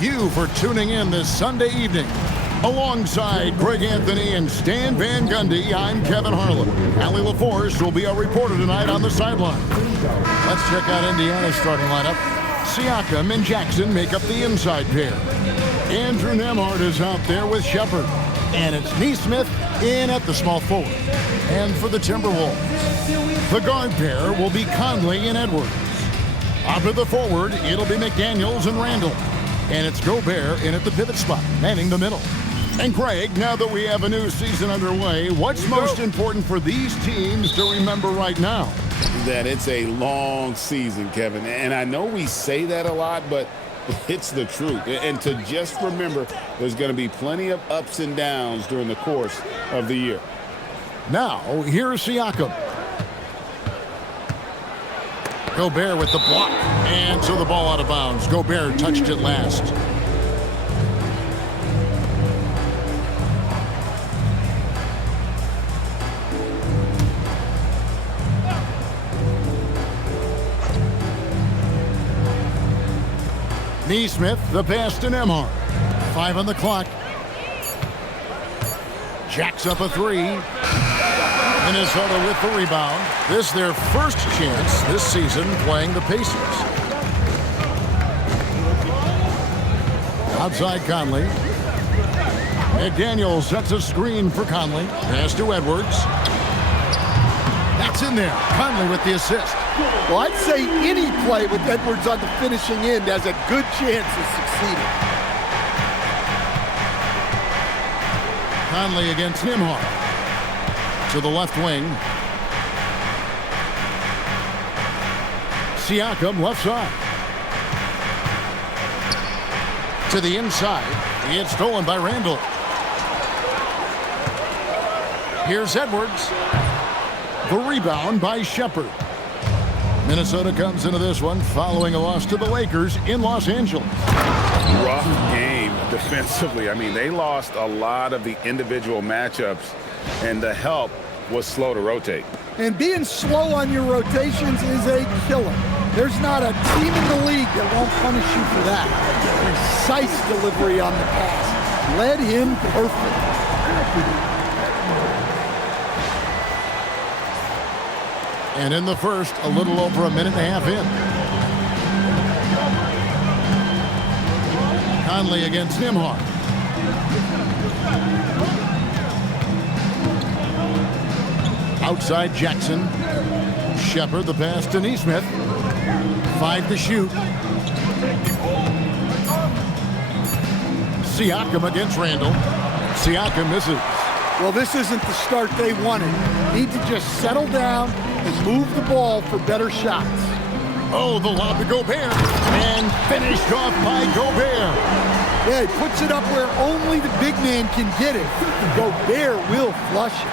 thank you for tuning in this Sunday evening. Alongside Greg Anthony and Stan Van Gundy, I'm Kevin Harlan. Allie LaForce will be our reporter tonight on the sideline. Let's check out Indiana's starting lineup. Siakam and Jackson make up the inside pair. Andrew Nembhard is out there with Shepard. And it's Nesmith in at the small forward. And for the Timberwolves, the guard pair will be Conley and Edwards. Up at the forward, it'll be McDaniels and Randall. And it's Gobert in at the pivot spot, manning the middle. And Greg, now that we have a new season underway, what's most important for these teams to remember right now? That it's a long season, Kevin. And I know we say that a lot, but it's the truth. And to just remember, there's going to be plenty of ups and downs during the course of the year. Now, here's Siakam. Gobert with the block. And so the ball out of bounds. Gobert touched it last. Nesmith, the pass to Nembhard. 5 on the clock. Jacks up a 3. Minnesota with the rebound. This their first chance this season playing the Pacers. Outside Conley. McDaniels sets a screen for Conley. Pass to Edwards. That's in there. Conley with the assist. Well, I'd say any play with Edwards on the finishing end has a good chance of succeeding. Conley against Nembhard. To the left wing. Siakam left side. To the inside. It's stolen by Randall. Here's Edwards. The rebound by Shepard. Minnesota comes into this one following a loss to the Lakers in Los Angeles. Rough game defensively. I mean, they lost a lot of the individual matchups, and the help was slow to rotate. And being slow on your rotations is a killer. There's not a team in the league that won't punish you for that. Precise delivery on the pass. Led him perfect. And in the first, a little over a minute and a half in. Conley against Nembhard. Outside Jackson. Shepard, the pass to Nesmith. 5 to shoot. Siakam against Randall. Siakam misses. Well, this isn't the start they wanted. Need to just settle down and move the ball for better shots. Oh, the lob to Gobert. And finished off by Gobert. Yeah, he puts it up where only the big man can get it. Gobert will flush it.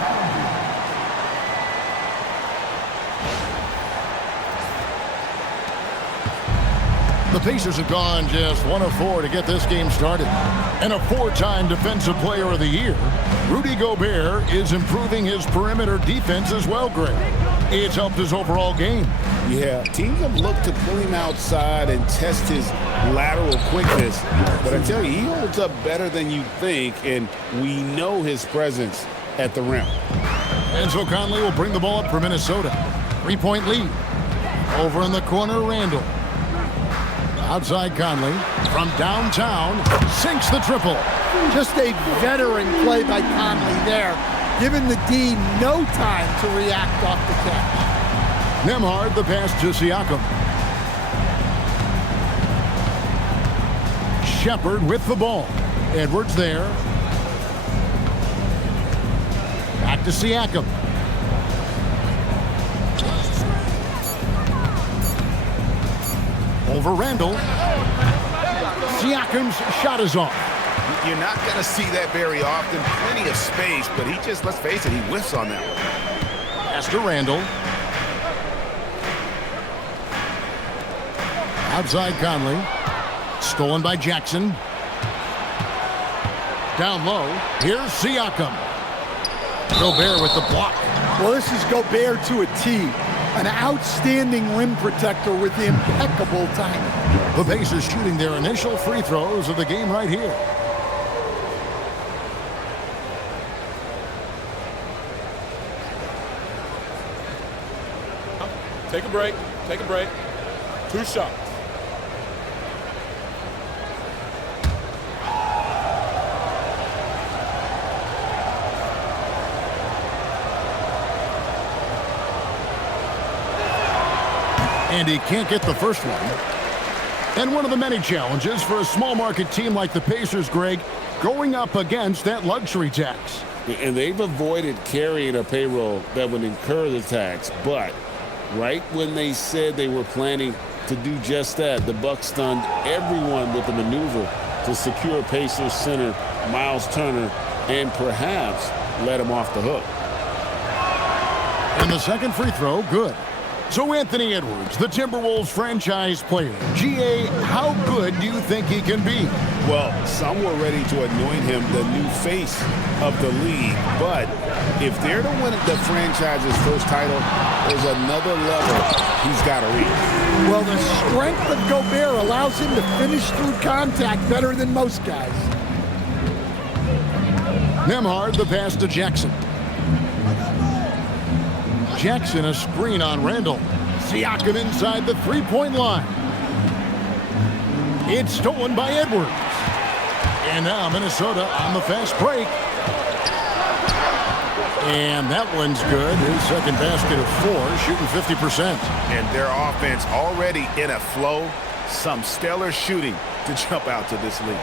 The Pacers have gone just 1 of 4 to get this game started. And a 4-time Defensive Player of the Year, Rudy Gobert is improving his perimeter defense as well, Greg. It's helped his overall game. Yeah, teams have looked to pull him outside and test his lateral quickness. But I tell you, he holds up better than you think, and we know his presence at the rim. And so Conley will bring the ball up for Minnesota. 3-point lead. Over in the corner, Randall. Outside Conley. From downtown, sinks the triple. Just a veteran play by Conley there, giving the D no time to react off the catch. Nembhard, the pass to Siakam. Shepard with the ball. Edwards there. Back to Siakam. Over Randall. Siakam's shot is off. You're not going to see that very often. Plenty of space, but he just, let's face it, he whiffs on that one. Pass to Randall. Outside Conley. Stolen by Jackson. Down low. Here's Siakam. Gobert with the block. Well, this is Gobert to a T. an outstanding rim protector with impeccable timing. The Pacers shooting their initial free throws of the game right here. Take a break. Take a break. 2 shots. And he can't get the first one. And one of the many challenges for a small market team like the Pacers, Greg, going up against that luxury tax. And they've avoided carrying a payroll that would incur the tax. But right when they said they were planning to do just that, the Bucks stunned everyone with the maneuver to secure Pacers center Miles Turner and perhaps let him off the hook. And the second free throw, good. So Anthony Edwards, the Timberwolves franchise player. GA, how good do you think he can be? Well, some were ready to anoint him the new face of the league. But if they're to win the franchise's first title, there's another level he's got to reach. Well, the strength of Gobert allows him to finish through contact better than most guys. Nembhard, the pass to Jackson. Jackson, a screen on Randall. Siakam inside the three-point line. It's stolen by Edwards. And now Minnesota on the fast break. And that one's good. His second basket of 4, shooting 50%. And their offense already in a flow. Some stellar shooting to jump out to this lead.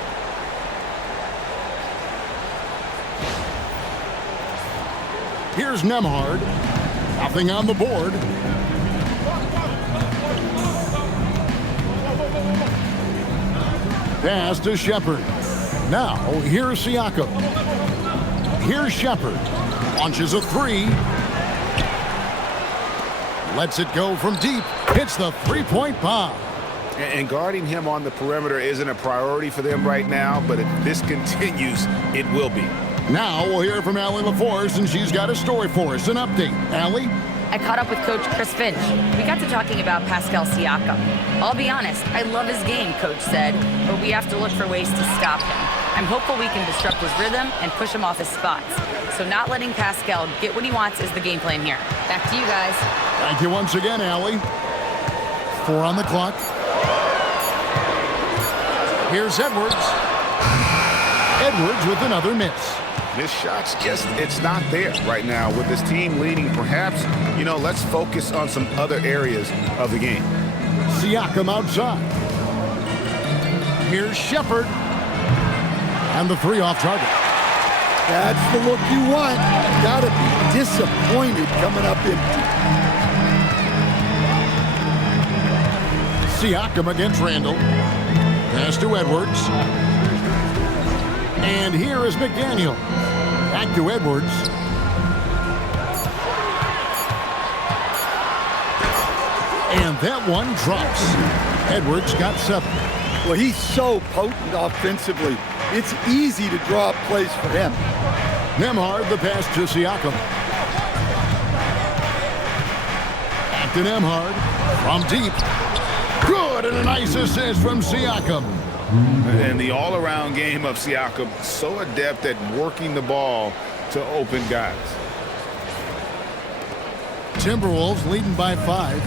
Here's Nembhard. Nothing on the board. Pass to Shepard. Now, here's Siakam. Here's Shepard. Launches a 3. Lets it go from deep. Hits the three-point bomb. And guarding him on the perimeter isn't a priority for them right now, but if this continues, it will be. Now we'll hear from Allie LaForce, and she's got a story for us. An update. Allie? I caught up with Coach Chris Finch. We got to talking about Pascal Siakam. I'll be honest, I love his game, Coach said, but we have to look for ways to stop him. I'm hopeful we can disrupt his rhythm and push him off his spots. So not letting Pascal get what he wants is the game plan here. Back to you guys. Thank you once again, Allie. 4 on the clock. Here's Edwards. Edwards with another miss. This shot's just, it's not there right now with this team leading. Perhaps, let's focus on some other areas of the game. Siakam outside. Here's Shepard. And the 3 off target. That's the look you want. Gotta be disappointed coming up empty. Siakam against Randall. Pass to Edwards. And here is McDaniel. Back to Edwards. And that one drops. Edwards got 7. Well, he's so potent offensively. It's easy to draw up plays for him. Nembhard, the pass to Siakam. Back to Nembhard. From deep. Good, and a nice assist from Siakam. And the all-around game of Siakam, so adept at working the ball to open guys. Timberwolves leading by 5.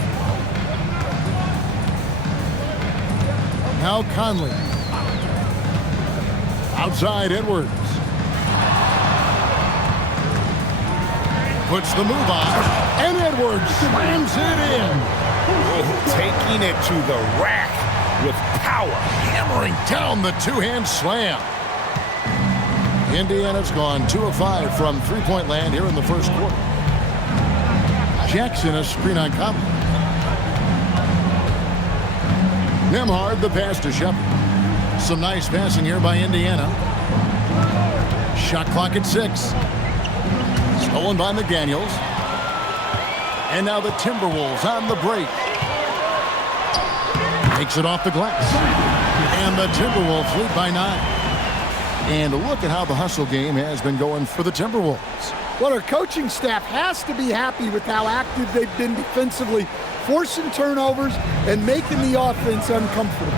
Now Conley. Outside Edwards. Puts the move on. And Edwards slams it in. Taking it to the rack with power. Hammering down the two-hand slam. Indiana's gone 2 of 5 from three-point land here in the first quarter. Jackson, a screen on Conley. Nembhard, the pass to Shepard. Some nice passing here by Indiana. Shot clock at 6. Stolen by McDaniels. And now the Timberwolves on the break. Takes it off the glass. And the Timberwolves lead by 9. And look at how the hustle game has been going for the Timberwolves. Well, our coaching staff has to be happy with how active they've been defensively, forcing turnovers and making the offense uncomfortable.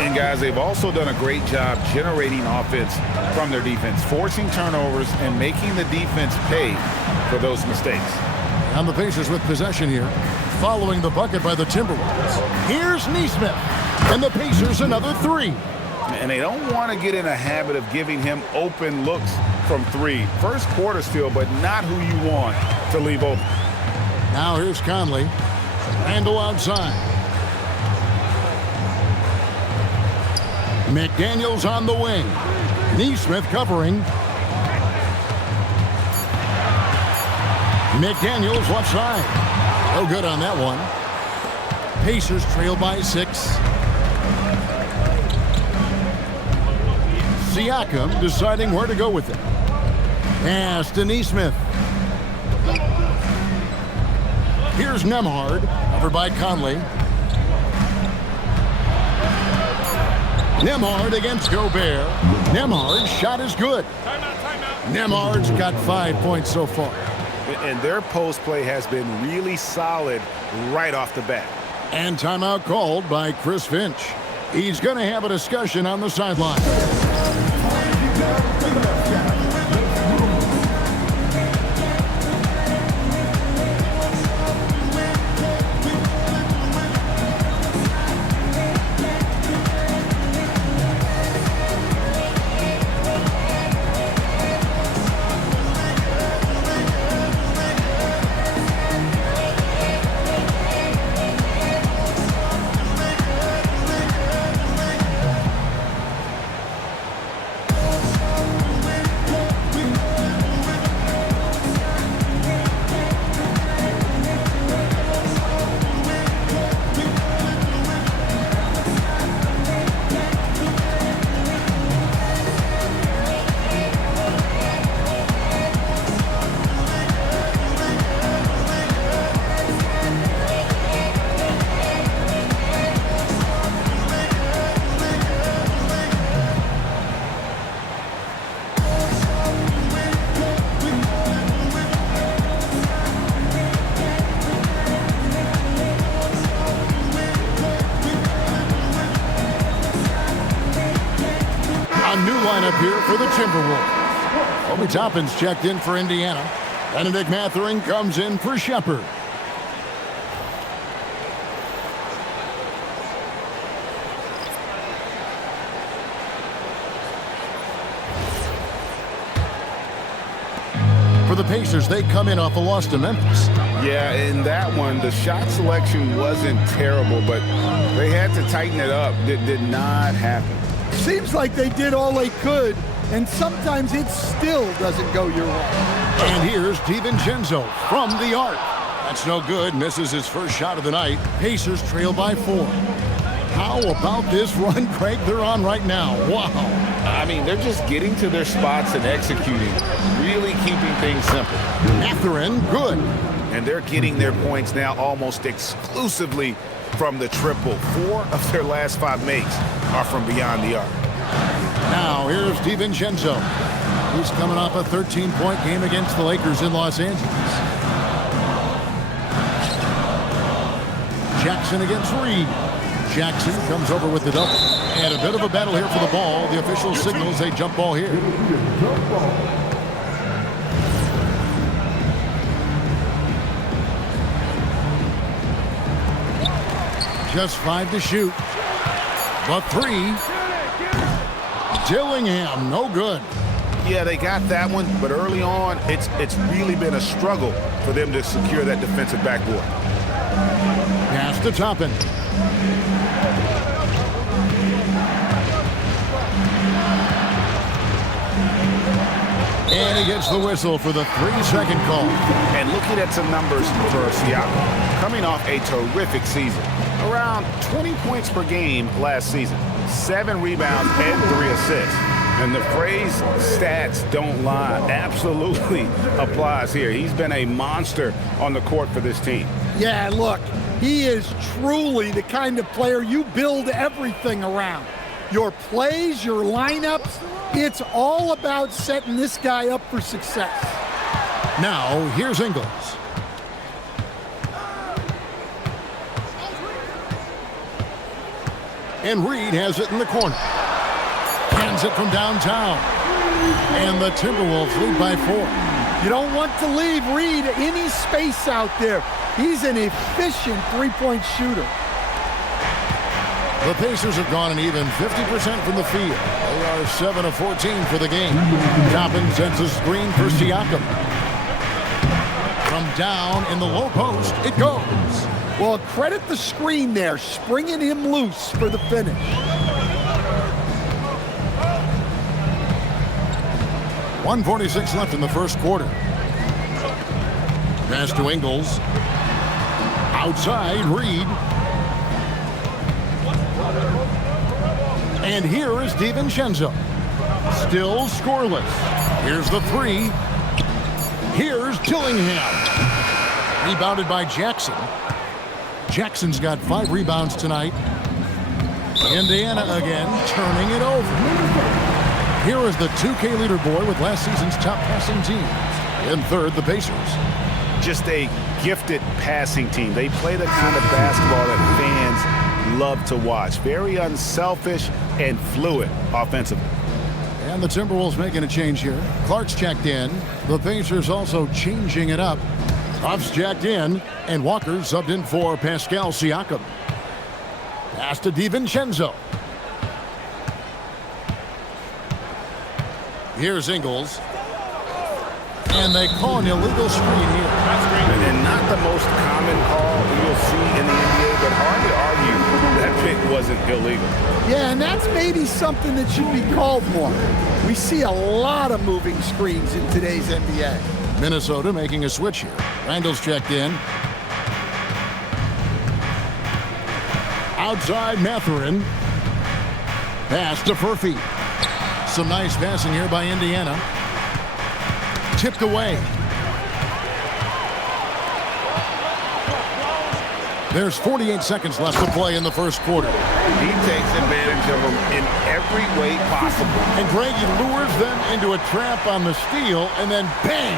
And guys, they've also done a great job generating offense from their defense, forcing turnovers and making the defense pay for those mistakes. And the Pacers with possession here, following the bucket by the Timberwolves. Here's Nesmith, and the Pacers another three. And they don't want to get in a habit of giving him open looks from three. First quarter still, but not who you want to leave open. Now here's Conley. Randall outside. McDaniels on the wing. Nesmith covering. McDaniels left side. No good on that one. Pacers trail by 6. Siakam deciding where to go with it. Pass to Nesmith. Here's Nembhard, covered by Conley. Nembhard against Gobert. Nembhard's shot is good. Nembhard's got 5 points so far. And their post play has been really solid right off the bat. And timeout called by Chris Finch. He's going to have a discussion on the sideline. Lineup here for the Timberwolves. Obi Toppin's checked in for Indiana. Bennedict Mathurin comes in for Shepherd. For the Pacers, they come in off a loss to Memphis. Yeah, in that one, the shot selection wasn't terrible, but they had to tighten it up. It did not happen. Seems like they did all they could, and sometimes it still doesn't go your way. And here's DiVincenzo from the arc. That's no good. Misses his first shot of the night. Pacers trail by 4. How about this run, Craig, they're on right now? Wow. I mean, they're just getting to their spots and executing, really keeping things simple. Mathurin, good. And they're getting their points now almost exclusively from the triple. 4 of their last 5 makes are from beyond the arc. Now here's DiVincenzo. He's coming off a 13-point game against the Lakers in Los Angeles. Jackson against Reed. Jackson comes over with the double. And a bit of a battle here for the ball. The official signals a jump ball here. Just 5 to shoot. But 3. Dillingham, no good. Yeah, they got that one, but early on, it's really been a struggle for them to secure that defensive backboard. Pass to Toppin. And he gets the whistle for the 3-second call. And looking at some numbers for Siakam, coming off a terrific season. Around 20 points per game last season. 7 rebounds and 3 assists. And the phrase stats don't lie absolutely applies here. He's been a monster on the court for this team. Yeah, look, he is truly the kind of player you build everything around. Your plays, your lineups, it's all about setting this guy up for success. Now, here's Ingles. And Reed has it in the corner. Hands it from downtown. And the Timberwolves lead by 4. You don't want to leave Reed any space out there. He's an efficient three-point shooter. The Pacers have gone an even 50% from the field. They are 7 of 14 for the game. Toppin sends a screen for Siakam. From down in the low post, it goes. Well, credit the screen there, springing him loose for the finish. .146 left in the first quarter. Pass to Ingles. Outside, Reed. And here is DiVincenzo. Still scoreless. Here's the 3. Here's Dillingham. Rebounded by Jackson. Jackson's got 5 rebounds tonight. Indiana again, turning it over. Here is the 2K leaderboard with last season's top passing teams. In third, the Pacers. Just a gifted passing team. They play the kind of basketball that fans love to watch. Very unselfish and fluid offensively. And the Timberwolves making a change here. Clark's checked in. The Pacers also changing it up. Huff's jacked in, and Walker subbed in for Pascal Siakam. Pass to DiVincenzo. Here's Ingles. And they call an illegal screen here. And not the most common call you'll see in the NBA, but hard to argue that pick wasn't illegal. Yeah, and that's maybe something that should be called more. We see a lot of moving screens in today's NBA. Minnesota making a switch here. Randall's checked in. Outside, Mathurin. Pass to Furphy. Some nice passing here by Indiana. Tipped away. There's 48 seconds left to play in the first quarter. He takes advantage of them in every way possible. And Greg, he lures them into a trap on the steal, and then bang,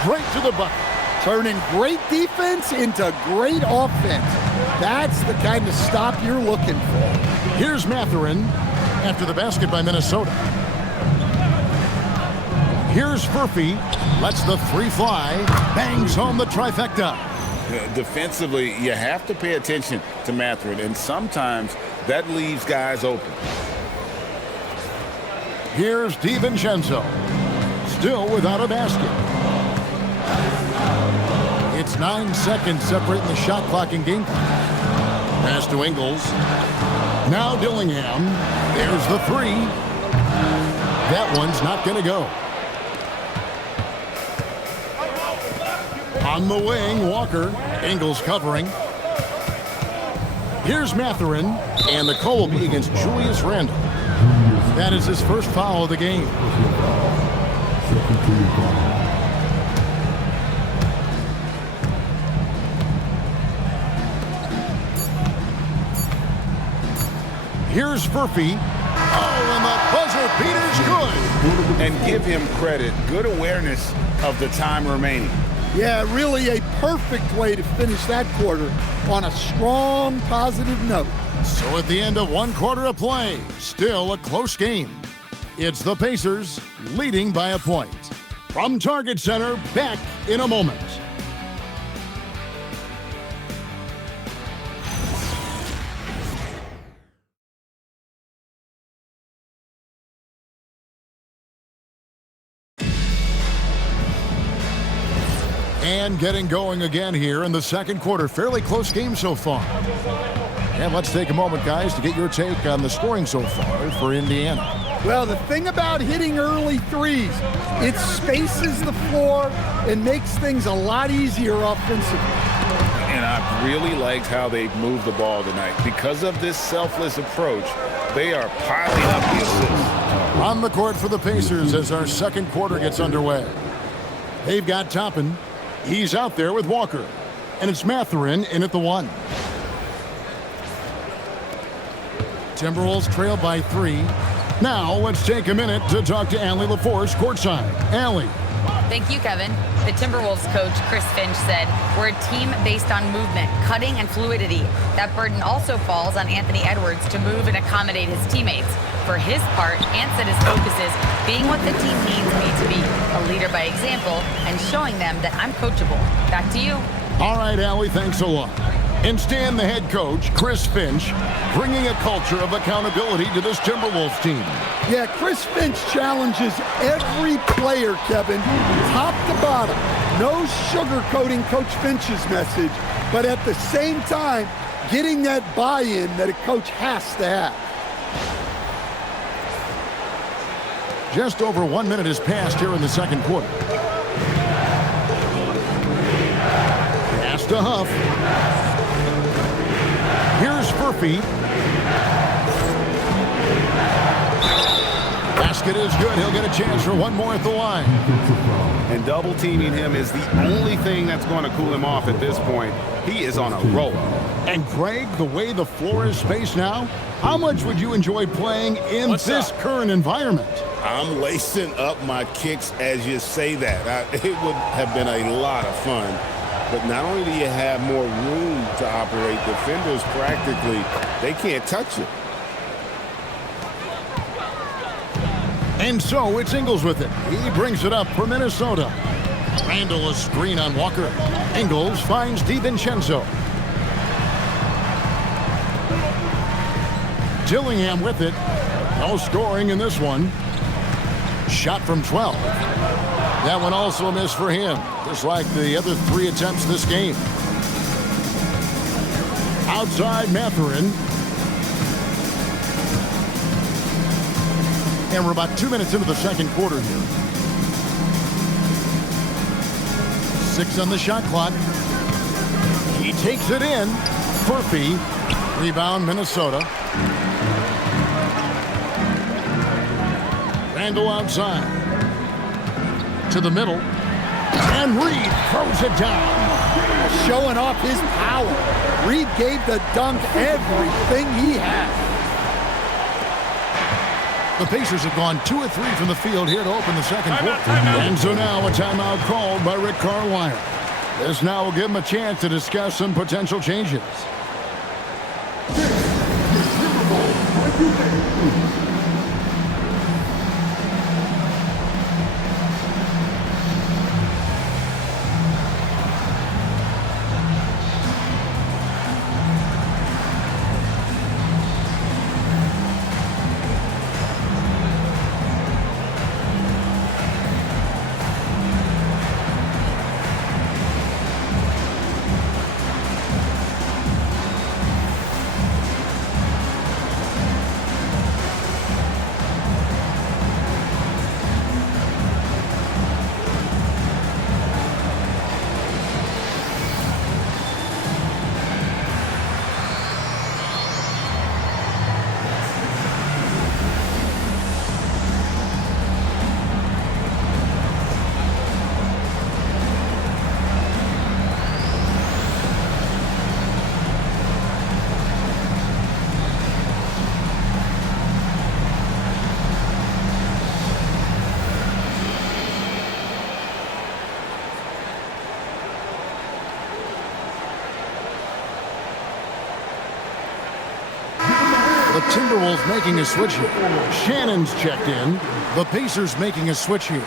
straight to the bucket. Turning great defense into great offense. That's the kind of stop you're looking for. Here's Mathurin after the basket by Minnesota. Here's Furphy, lets the 3 fly, bangs home the trifecta. Defensively, you have to pay attention to Mathurin, and sometimes that leaves guys open. Here's DiVincenzo, still without a basket. It's 9 seconds separating the shot clock and game clock. Pass to Ingles. Now Dillingham. There's the 3. That one's not going to go. On the wing, Walker. Ingles covering. Here's Mathurin, and the call will be against Julius Randle. That is his first foul of the game. Here's Furphy. Oh, and the buzzer beater's good. And give him credit. Good awareness of the time remaining. Yeah, really a perfect way to finish that quarter on a strong, positive note. So at the end of 1 quarter of play, still a close game. It's the Pacers leading by a point. From Target Center, back in a moment. And getting going again here in the second quarter. Fairly close game so far. And let's take a moment, guys, to get your take on the scoring so far for Indiana. Well, the thing about hitting early threes, it spaces the floor and makes things a lot easier offensively. And I've really liked how they've moved the ball tonight. Because of this selfless approach, they are piling up the assists. On the court for the Pacers as our second quarter gets underway. They've got Toppin. He's out there with Walker. And it's Mathurin in at the 1. Timberwolves trail by 3. Now let's take a minute to talk to Allie LaForce courtside. Allie. Thank you, Kevin. The Timberwolves coach, Chris Finch, said, "We're a team based on movement, cutting, and fluidity. That burden also falls on Anthony Edwards to move and accommodate his teammates. For his part, Ant said his focus is being what the team needs me to be, a leader by example, and showing them that I'm coachable." Back to you. All right, Allie, thanks a lot. And Stan, the head coach, Chris Finch, bringing a culture of accountability to this Timberwolves team. Yeah, Chris Finch challenges every player, Kevin, top to bottom. No sugarcoating Coach Finch's message, but at the same time, getting that buy-in that a coach has to have. Just over 1 minute has passed here in the second quarter. Pass to Huff. Here's Furphy. Basket is good. He'll get a chance for one more at the line. And double teaming him is the only thing that's going to cool him off at this point. He is on a roll. And Greg, the way the floor is spaced now, how much would you enjoy playing in this current environment? I'm lacing up my kicks as you say that. It would have been a lot of fun. But not only do you have more room to operate, defenders practically, they can't touch it. And so it's Ingles with it. He brings it up for Minnesota. Randall a screen on Walker. Ingles finds DiVincenzo. Dillingham with it. No scoring in this one. Shot from 12. That one also a miss for him, just like the other 3 attempts this game. Outside Mathurin. And we're about 2 minutes into the second quarter here. 6 on the shot clock. He takes it in. Furphy. Rebound Minnesota. Randall outside. To the middle. And Reed throws it down. Showing off his power. Reed gave the dunk everything he had. The Pacers have gone 2 of 3 from the field here to open the second quarter. And so now a timeout called by Rick Carlisle. This now will give him a chance to discuss some potential changes. The Timberwolves making a switch here. Shannon's checked in. The Pacers making a switch here.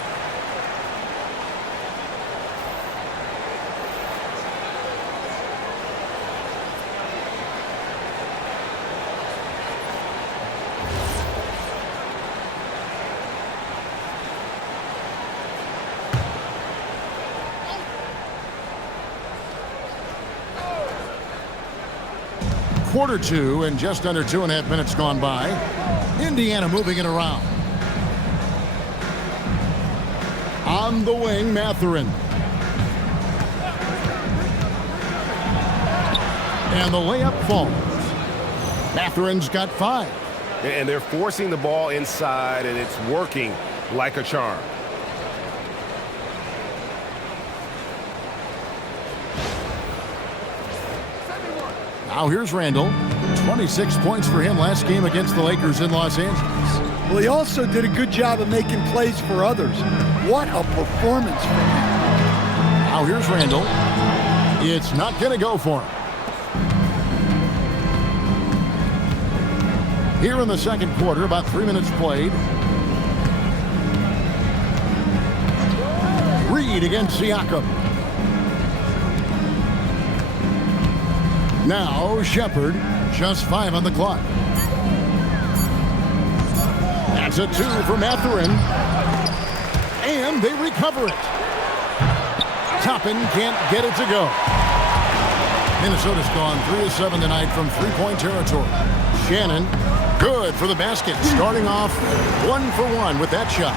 Quarter 2 and just under 2.5 minutes gone by. Indiana moving it around. On the wing, Mathurin. And the layup falls. Mathurin's got 5. And they're forcing the ball inside, and it's working like a charm. Now here's Randall. 26 points for him last game against the Lakers in Los Angeles. Well, he also did a good job of making plays for others. What a performance from him. Now here's Randall. It's not going to go for him. Here in the second quarter, about 3 minutes played. Reed against Siakam. Now Shepherd, just 5 on the clock. That's a 2 for Mathurin. And they recover it. Toppin can't get it to go. Minnesota's gone 3 of 7 tonight from three-point territory. Shannon, good for the basket. Starting off 1 for 1 with that shot.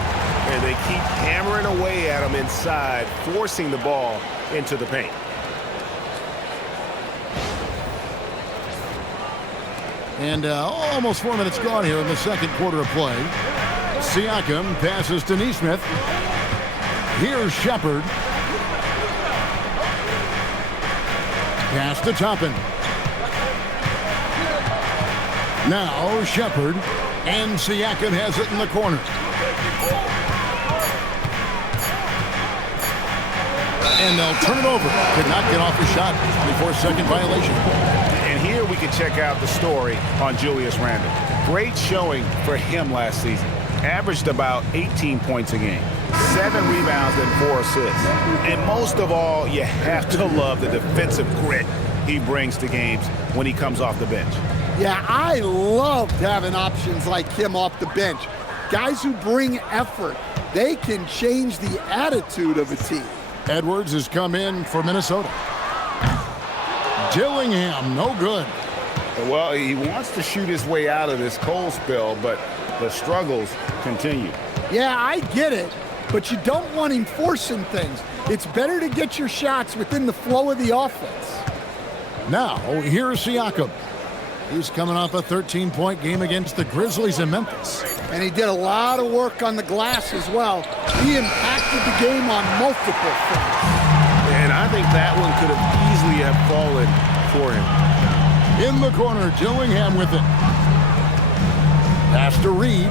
And they keep hammering away at him inside, forcing the ball into the paint. And almost 4 minutes gone here in the second quarter of play. Siakam passes to Nesmith. Here's Shepherd. Pass to Toppin. Now Shepherd, and Siakam has it in the corner. And they'll turn it over. Could not get off the shot. 24-second violation. And here we can check out the story on Julius Randle. Great showing for him last season. Averaged about 18 points a game. 7 rebounds and 4 assists. And most of all, you have to love the defensive grit he brings to games when he comes off the bench. Yeah, I loved having options like him off the bench. Guys who bring effort. They can change the attitude of a team. Edwards has come in for Minnesota. Dillingham, no good. Well, he wants to shoot his way out of this cold spell, but the struggles continue. Yeah, I get it, but you don't want him forcing things. It's better to get your shots within the flow of the offense. Now, here's Siakam. He's coming off a 13-point game against the Grizzlies in Memphis. And he did a lot of work on the glass as well. He impacted the game on multiple fronts. And I think that one could have easily have fallen for him. In the corner, Dillingham with it. Pass to Reed.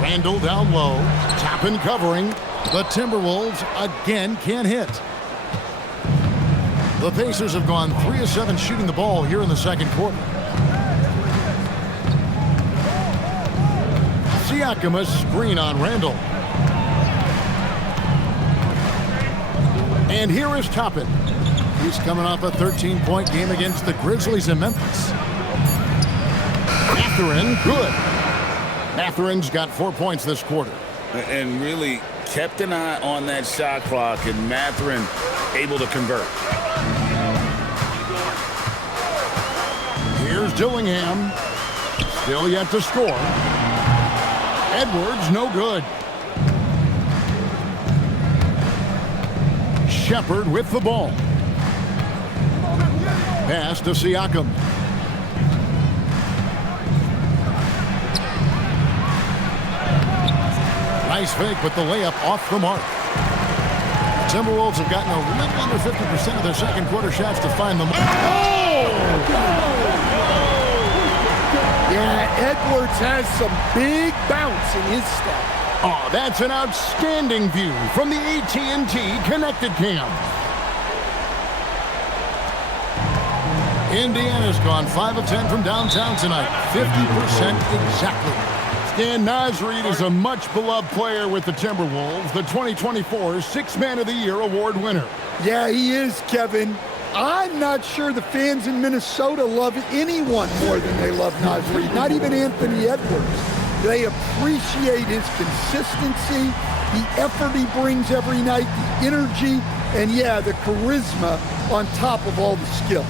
Randall down low. Toppin covering. The Timberwolves again can't hit. The Pacers have gone 3 of 7 shooting the ball here in the second quarter. Siakam a screen on Randall. And here is Toppin. He's coming off a 13-point game against the Grizzlies in Memphis. Mathurin, good. Mathurin's got 4 points this quarter. And really kept an eye on that shot clock, and Mathurin able to convert. Here's Dillingham. Still yet to score. Edwards, no good. Shepherd with the ball. Pass to Siakam. Nice fake, but the layup off the mark. Timberwolves have gotten a little under 50% of their second quarter shots to find the mark. Yeah, Edwards has some big bounce in his step. Oh, that's an outstanding view from the AT&T Connected Cam. Indiana's gone 5 of 10 from downtown tonight. 50% exactly. Stan Nasreed is a much-beloved player with the Timberwolves, the 2024 Sixth Man of the Year award winner. Yeah, he is, Kevin. I'm not sure the fans in Minnesota love anyone more than they love Nasreed, not even Anthony Edwards. They appreciate his consistency, the effort he brings every night, the energy, and yeah, the charisma on top of all the skill.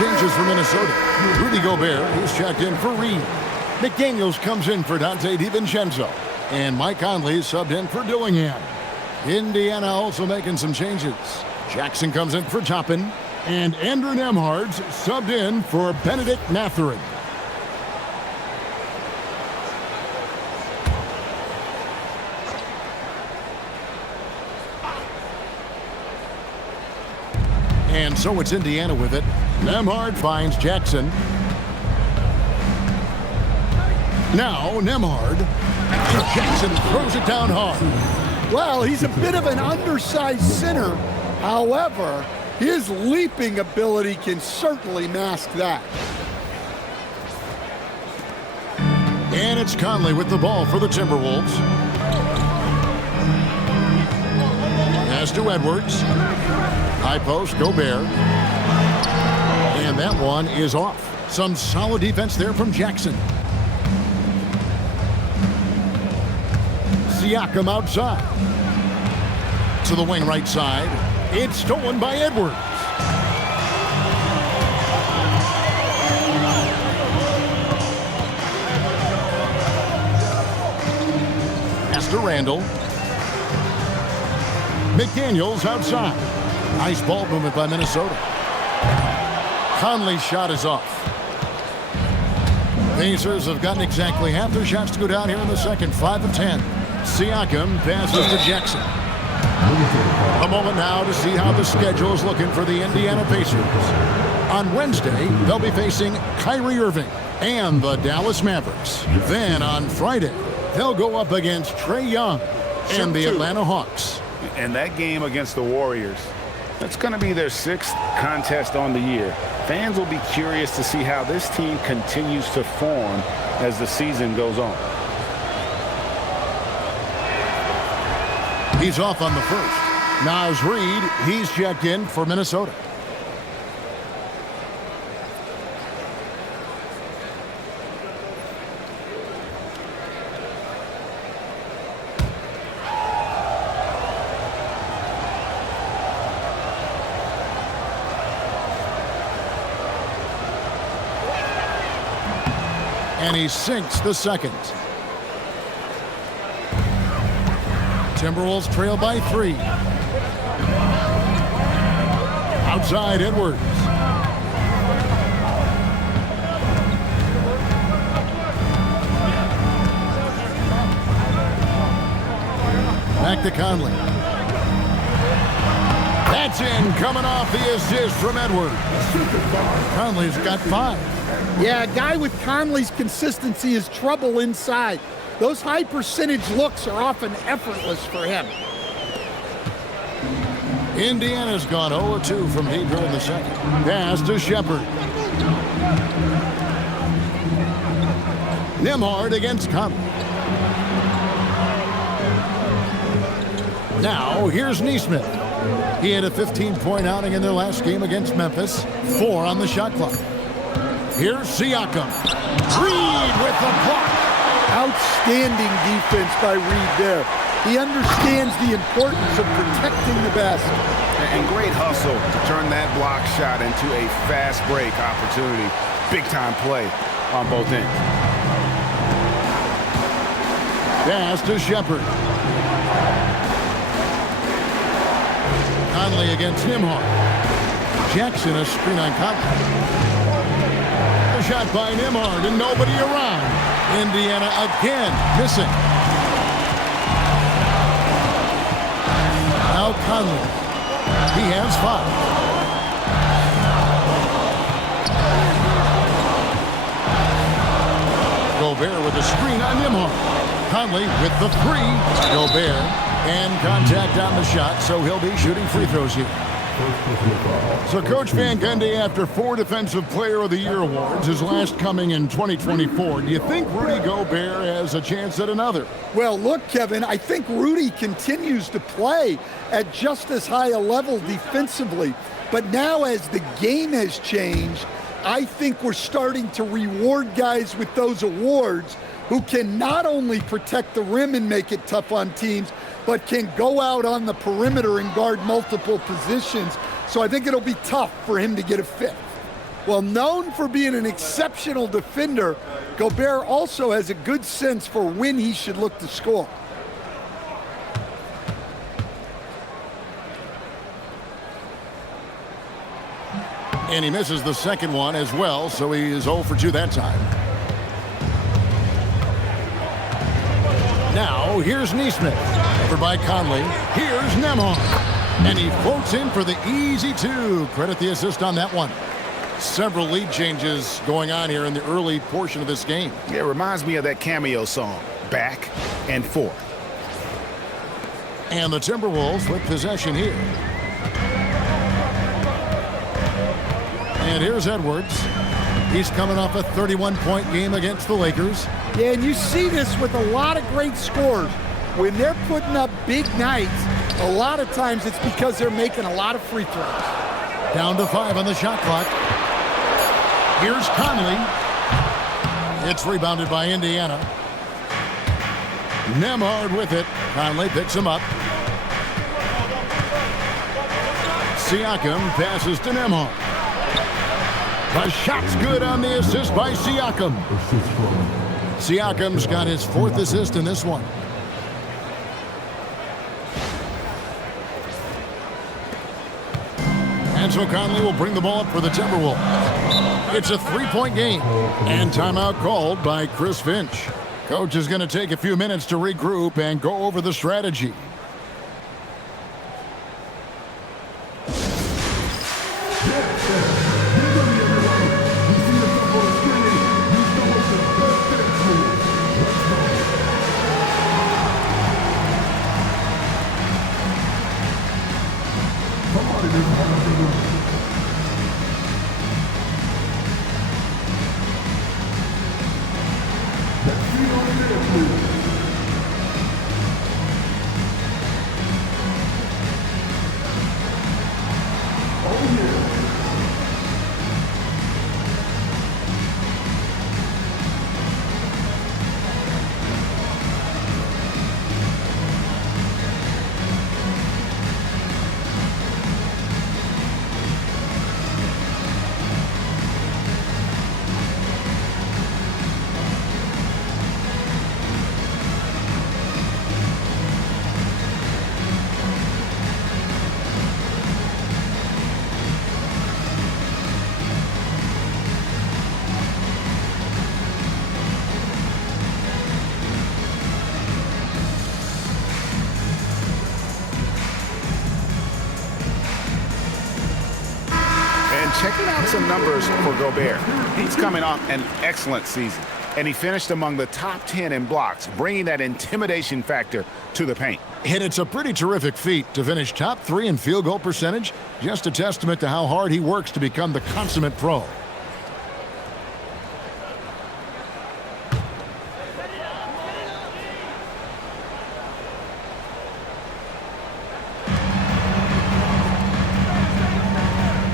changes for Minnesota. Rudy Gobert is checked in for Reed. McDaniels comes in for Dante DiVincenzo. And Mike Conley subbed in for Dillingham. Indiana also making some changes. Jackson comes in for Toppin. And Andrew Nembhard's subbed in for Bennedict Mathurin. And so it's Indiana with it. Nembhard finds Jackson. Now Nembhard. And Jackson throws it down hard. Well, he's a bit of an undersized center. However, his leaping ability can certainly mask that. And it's Conley with the ball for the Timberwolves. Pass to Edwards. High post, Gobert. And that one is off. Some solid defense there from Jackson. Siakam outside. To the wing right side. It's stolen by Edwards. Pass to Randall. McDaniels outside. Nice ball movement by Minnesota. Conley's shot is off. Pacers have gotten exactly half their shots to go down here in the second. 5 of 10. Siakam passes to Jackson. A moment now to see how the schedule is looking for the Indiana Pacers. On Wednesday, they'll be facing Kyrie Irving and the Dallas Mavericks. Then on Friday, they'll go up against Trae Young and the Atlanta Hawks. And that game against the Warriors, that's going to be their 6th contest on the year. Fans will be curious to see how this team continues to form as the season goes on. He's off on the first. Naz Reid, he's checked in for Minnesota. And he sinks the second. Timberwolves trail by 3. Outside Edwards. Back to Conley. That's in, coming off the assist from Edwards. Conley's got 5. Yeah, a guy with Conley's consistency is trouble inside. Those high percentage looks are often effortless for him. Indiana's gone 0-2 from deep here in the second. Pass to Shepard. Nembhard against Conley. Now here's Nesmith. He had a 15-point outing in their last game against Memphis. 4 on the shot clock. Here's Siakam. Reed with the block. Outstanding defense by Reed there. He understands the importance of protecting the basket. And great hustle to turn that block shot into a fast break opportunity. Big time play on both ends. Pass to Shepard. Conley against Nembhard. Jackson a screen on Conley. A shot by Nembhard and nobody around. Indiana again missing. Now Conley. He has 5. Gobert with a screen on Nembhard. Conley with the 3. Gobert. And contact on the shot, so he'll be shooting free throws here. So Coach Van Gundy, after 4 Defensive Player of the Year awards, his last coming in 2024, do you think Rudy Gobert has a chance at another? Well, look, Kevin, I think Rudy continues to play at just as high a level defensively. But now as the game has changed, I think we're starting to reward guys with those awards who can not only protect the rim and make it tough on teams, but can go out on the perimeter and guard multiple positions. So I think it'll be tough for him to get a 5th. Well, known for being an exceptional defender, Gobert also has a good sense for when he should look to score. And he misses the second one as well, so he is 0 for 2 that time. Now, here's Neesmith. Over by Conley. Here's Nembhard. And he floats in for the easy 2. Credit the assist on that one. Several lead changes going on here in the early portion of this game. It reminds me of that cameo song, Back and Forth. And the Timberwolves with possession here. And here's Edwards. He's coming off a 31-point game against the Lakers. Yeah, and you see this with a lot of great scorers. When they're putting up big nights, a lot of times it's because they're making a lot of free throws. Down to 5 on the shot clock. Here's Conley. It's rebounded by Indiana. Nembhard with it. Conley picks him up. Siakam passes to Nembhard. The shot's good on the assist by Siakam. Siakam's got his 4th assist in this one. And so Conley will bring the ball up for the Timberwolves. It's a 3-point game. And timeout called by Chris Finch. Coach is going to take a few minutes to regroup and go over the strategy. Checking out some numbers for Gobert. He's coming off an excellent season, and he finished among the top 10 in blocks, bringing that intimidation factor to the paint. And it's a pretty terrific feat to finish top 3 in field goal percentage. Just a testament to how hard he works to become the consummate pro.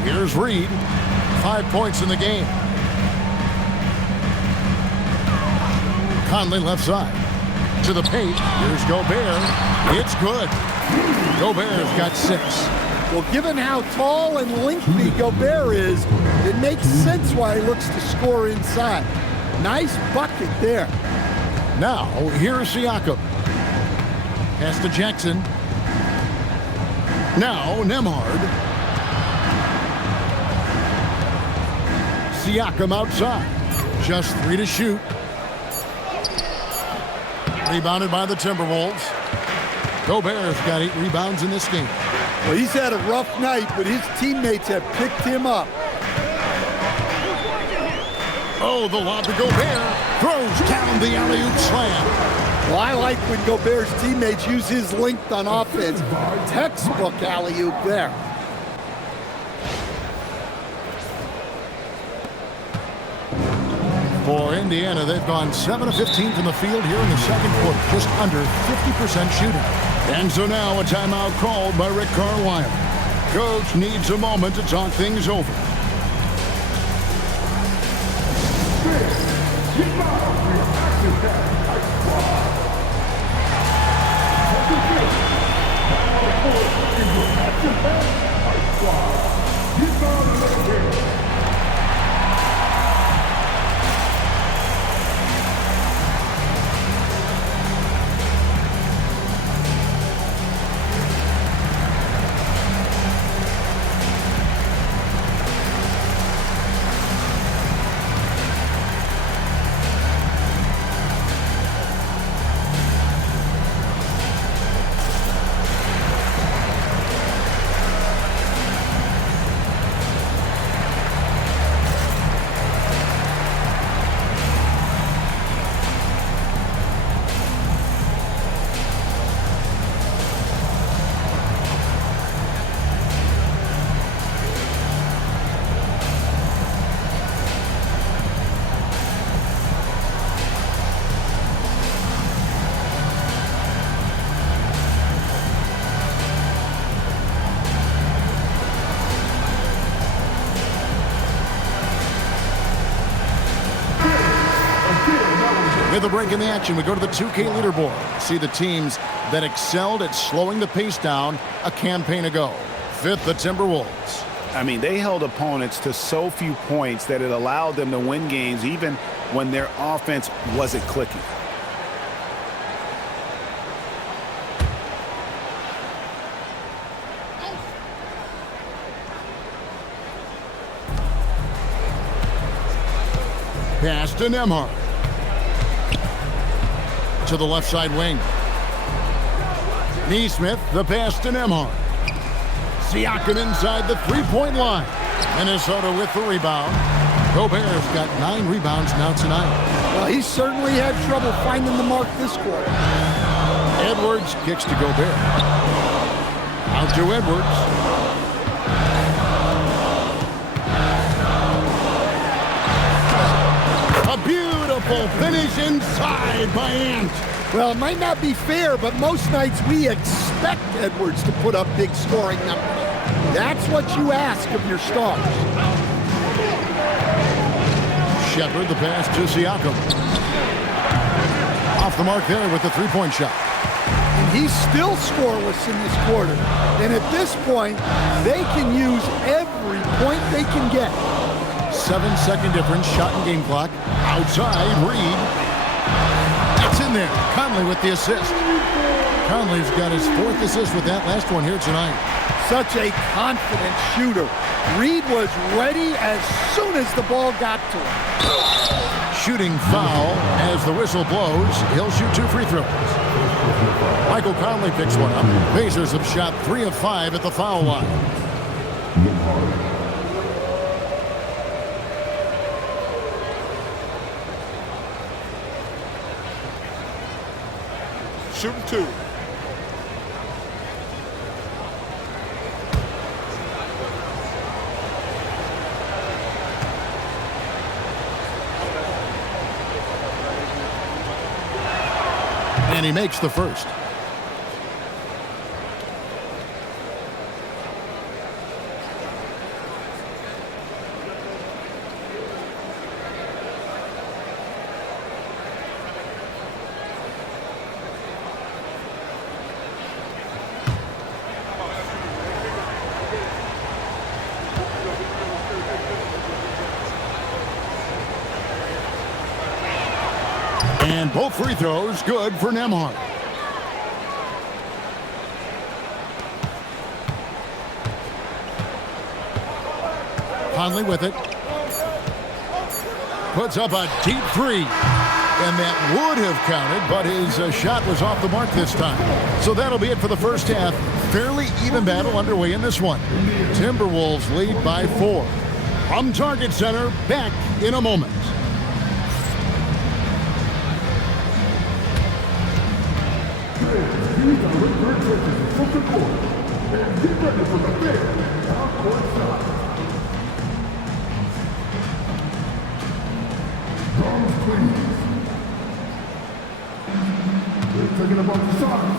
Here's Reed. 5 points in the game. Conley left side. To the paint. Here's Gobert. It's good. Gobert's got 6. Well, given how tall and lengthy Gobert is, it makes sense why he looks to score inside. Nice bucket there. Now, here's Siakam. Pass to Jackson. Now, Nembhard. Siakam outside. Just 3 to shoot. Rebounded by the Timberwolves. Gobert's got 8 rebounds in this game. Well, he's had a rough night, but his teammates have picked him up. Oh, the lob to Gobert. Throws down the alley-oop slam. Well, I like when Gobert's teammates use his length on offense. Textbook alley-oop there. For Indiana, they've gone 7 of 15 from the field here in the second quarter, just under 50% shooting. And so now a timeout called by Rick Carlisle. Coach needs a moment to talk things over. With a break in the action, we go to the 2K leaderboard. See the teams that excelled at slowing the pace down a campaign ago. Fifth, the Timberwolves. I mean, they held opponents to so few points that it allowed them to win games even when their offense wasn't clicking. Pass to Nembhard. To the left side wing. Neesmith, the pass to Nembhard. Siakam inside the three-point line. Minnesota with the rebound. Gobert's got 9 rebounds now tonight. Well, he certainly had trouble finding the mark this quarter. Edwards kicks to Gobert. Out to Edwards. A beautiful finish inside by Ant. Well, it might not be fair, but most nights we expect Edwards to put up big scoring numbers. That's what you ask of your stars. Shepard, the pass to Siakam. Off the mark there with the three-point shot. And he's still scoreless in this quarter. And at this point, they can use every point they can get. 7-second difference, shot and game clock. Outside, Reed. That's in there. Conley with the assist. Conley's got his 4th assist with that last one here tonight. Such a confident shooter. Reed was ready as soon as the ball got to him. Shooting foul as the whistle blows. He'll shoot 2 free throws. Michael Conley picks one up. Pacers have shot 3 of 5 at the foul line. Shooting 2. And he makes the first. And both free throws good for Nembhard. Conley with it. Puts up a deep 3. And that would have counted, but his shot was off the mark this time. So that'll be it for the first half. Fairly even battle underway in this one. Timberwolves lead by 4. From Target Center, back in a moment. They're taking a bunch of shots.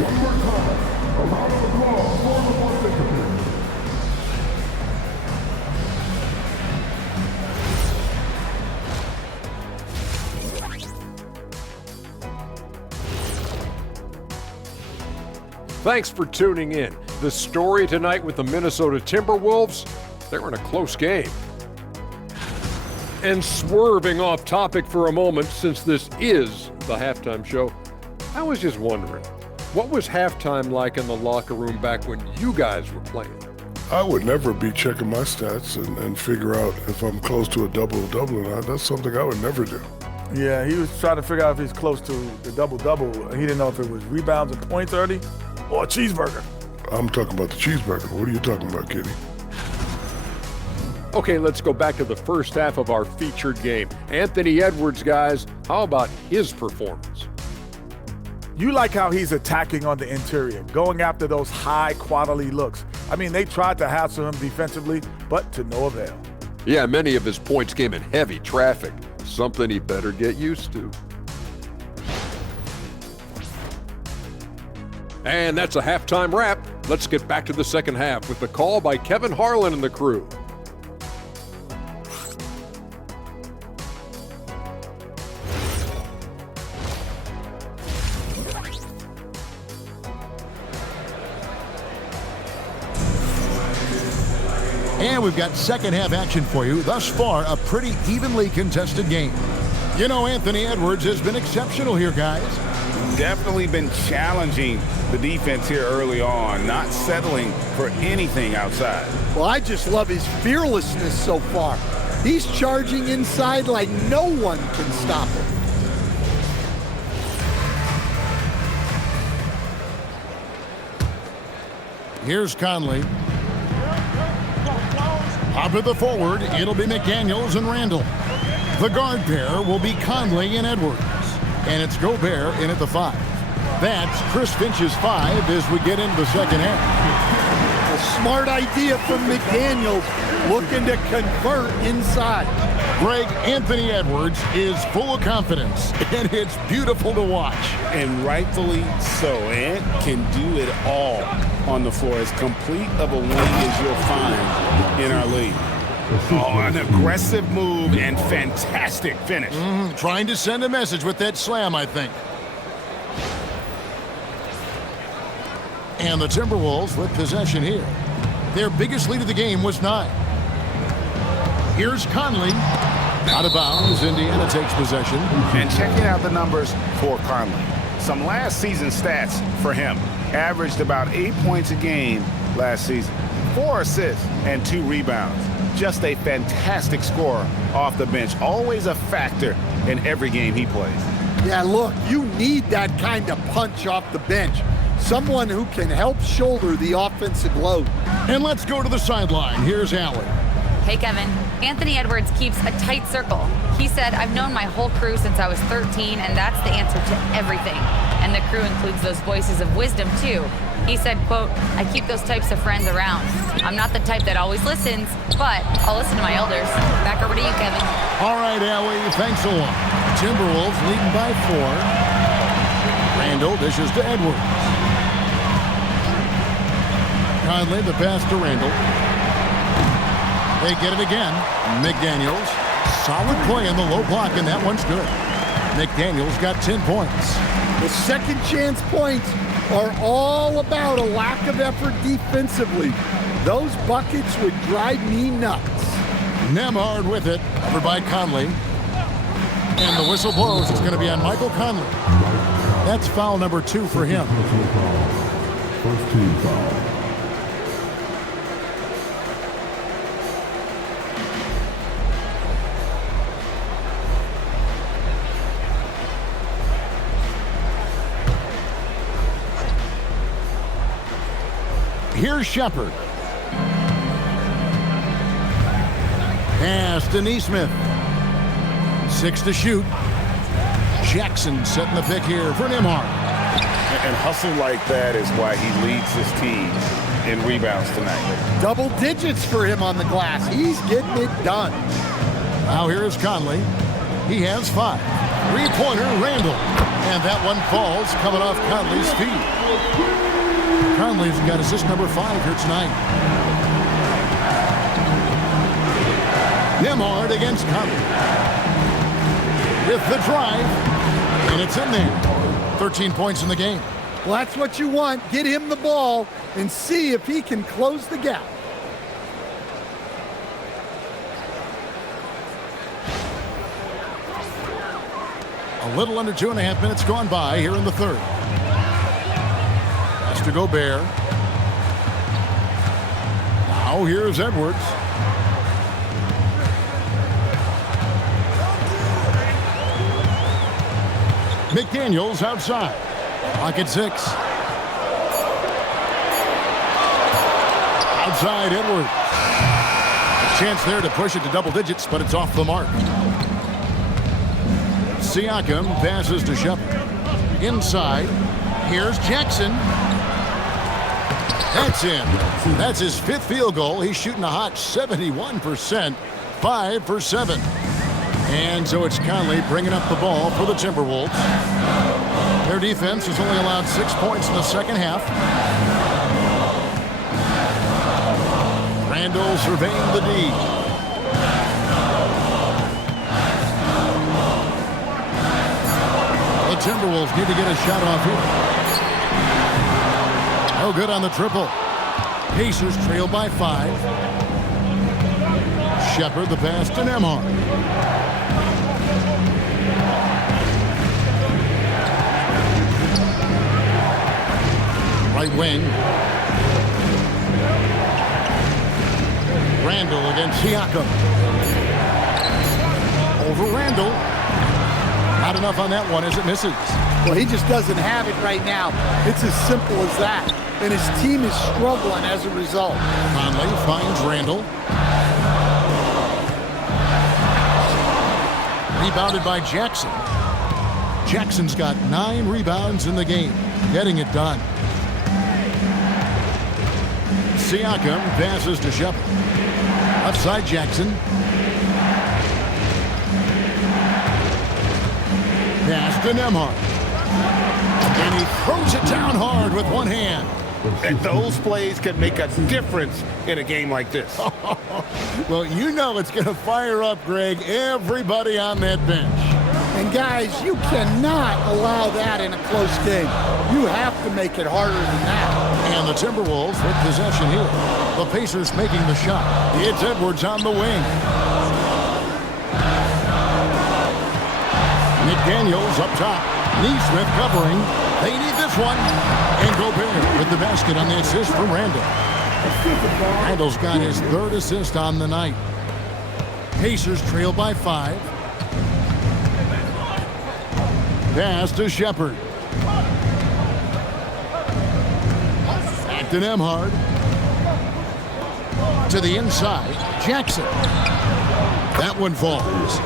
One more time. A round of applause for the participants. Thanks for tuning in. The story tonight with the Minnesota Timberwolves, they're in a close game. And swerving off topic for a moment, since this is the halftime show, I was just wondering, what was halftime like in the locker room back when you guys were playing? I would never be checking my stats and figure out if I'm close to a double-double or not. That's something I would never do. Yeah, he was trying to figure out if he's close to the double-double. He didn't know if it was rebounds and points early or a cheeseburger. I'm talking about the cheeseburger. What are you talking about, Kitty? Okay, let's go back to the first half of our featured game. Anthony Edwards, guys, how about his performance? You like how he's attacking on the interior, going after those high-quality looks. I mean, they tried to hassle him defensively, but to no avail. Yeah, many of his points came in heavy traffic, something he better get used to. And that's a halftime wrap. Let's get back to the second half with the call by Kevin Harlan and the crew. And we've got second half action for you. Thus far, a pretty evenly contested game. You know, Anthony Edwards has been exceptional here, guys. Definitely been challenging the defense here early on, not settling for anything outside. Well, I just love his fearlessness so far. He's charging inside like no one can stop him. Here's Conley. Up at the forward, it'll be McDaniels and Randall. The guard pair will be Conley and Edwards. And it's Gobert in at the 5. That's Chris Finch's 5 as we get into the second half. A smart idea from McDaniels, looking to convert inside. Greg, Anthony Edwards is full of confidence, and it's beautiful to watch. And rightfully so. Ant can do it all on the floor. As complete of a wing as you'll find in our league. Oh, an aggressive move and fantastic finish. Trying to send a message with that slam, I think. And the Timberwolves with possession here. Their biggest lead of the game was 9. Here's Conley. Out of bounds, Indiana takes possession. And checking out the numbers for Conley. Some last season stats for him. Averaged about 8 points a game last season. 4 assists and 2 rebounds. Just a fantastic scorer off the bench. Always a factor in every game he plays. Yeah, look, you need that kind of punch off the bench. Someone who can help shoulder the offensive load. And let's go to the sideline. Here's Allen. Hey, Kevin. Anthony Edwards keeps a tight circle. He said, I've known my whole crew since I was 13, and that's the answer to everything. And the crew includes those voices of wisdom, too. He said, quote, I keep those types of friends around. I'm not the type that always listens, but I'll listen to my elders. Back over to you, Kevin. All right, Allie, thanks a lot. Timberwolves leading by 4. Randall dishes to Edwards. Conley, the pass to Randall. They get it again. McDaniels. Solid play in the low block, and that one's good. McDaniels got 10 points. The second chance points are all about a lack of effort defensively. Those buckets would drive me nuts. Nembhard with it, over by Conley. And the whistle blows. It's going to be on Michael Conley. That's foul number 2 for him. First team foul. Here's Shepard. Pass to Nesmith. 6 to shoot. Jackson setting the pick here for Nembhard. And hustle like that is why he leads his team in rebounds tonight. Double digits for him on the glass. He's getting it done. Now here is Conley. He has 5. 3-pointer, Randall. And that one falls coming off Conley's feet. Conley's got assist number 5 here tonight. Nembhard against Conley. With the drive. And it's in there. 13 points in the game. Well, that's what you want. Get him the ball and see if he can close the gap. A little under 2.5 minutes gone by here in the third. That's to Gobert. Now here's Edwards. McDaniels outside. Clock at 6. Outside Edwards. A chance there to push it to double digits, but it's off the mark. Siakam passes to Shepard. Inside. Here's Jackson. That's in. That's his 5th field goal. He's shooting a hot 71%. 5 for 7. And so it's Conley bringing up the ball for the Timberwolves. Their defense has only allowed 6 points in the second half. Randle surveying the D. The Timberwolves need to get a shot off here. No good on the triple. Pacers trail by 5. Shepard the pass to Nembhard. Right wing. Randle against Siakam. Over Randle. Not enough on that one as it misses. Well, he just doesn't have it right now. It's as simple as that. And his team is struggling as a result. Conley finds Randle. Rebounded by Jackson. Jackson's got 9 rebounds in the game. Getting it done. Siakam passes to Shepard. Upside Jackson. Pass to Nembhard. And he throws it down hard with one hand. And those plays can make a difference in a game like this. Well, you know it's going to fire up, Greg, everybody on that bench. And guys, you cannot allow that in a close game. You have to make it harder than that. And the Timberwolves with possession here. The Pacers making the shot. It's Edwards on the wing. McDaniels up top. Neesmith covering. They need this one. And Gobert with the basket on the assist from Randle. Randle's got his 3rd assist on the night. Pacers trail by 5. Pass to Shepard. Back to Nembhard. To the inside. Jackson. That one falls.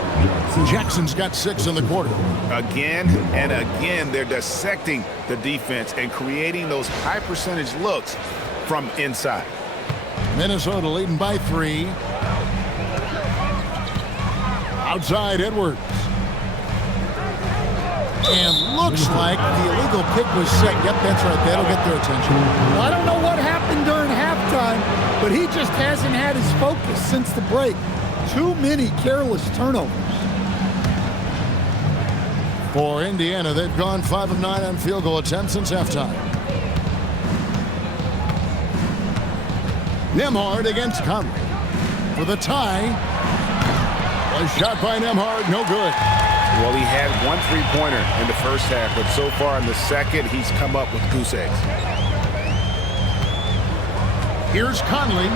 Jackson's got 6 in the quarter. Again and again, they're dissecting the defense and creating those high percentage looks from inside. Minnesota leading by 3. Outside Edwards. And looks like the illegal pick was set. Yep, that's right. That'll get their attention. Well, I don't know what happened during halftime, but he just hasn't had his focus since the break. Too many careless turnovers. For Indiana, they've gone 5 of 9 on field goal attempts since halftime. Nembhard against Conley. For the tie. A shot by Nembhard, no good. Well, he had 1 3-pointer in the first half, but so far in the second, he's come up with goose eggs. Here's Conley.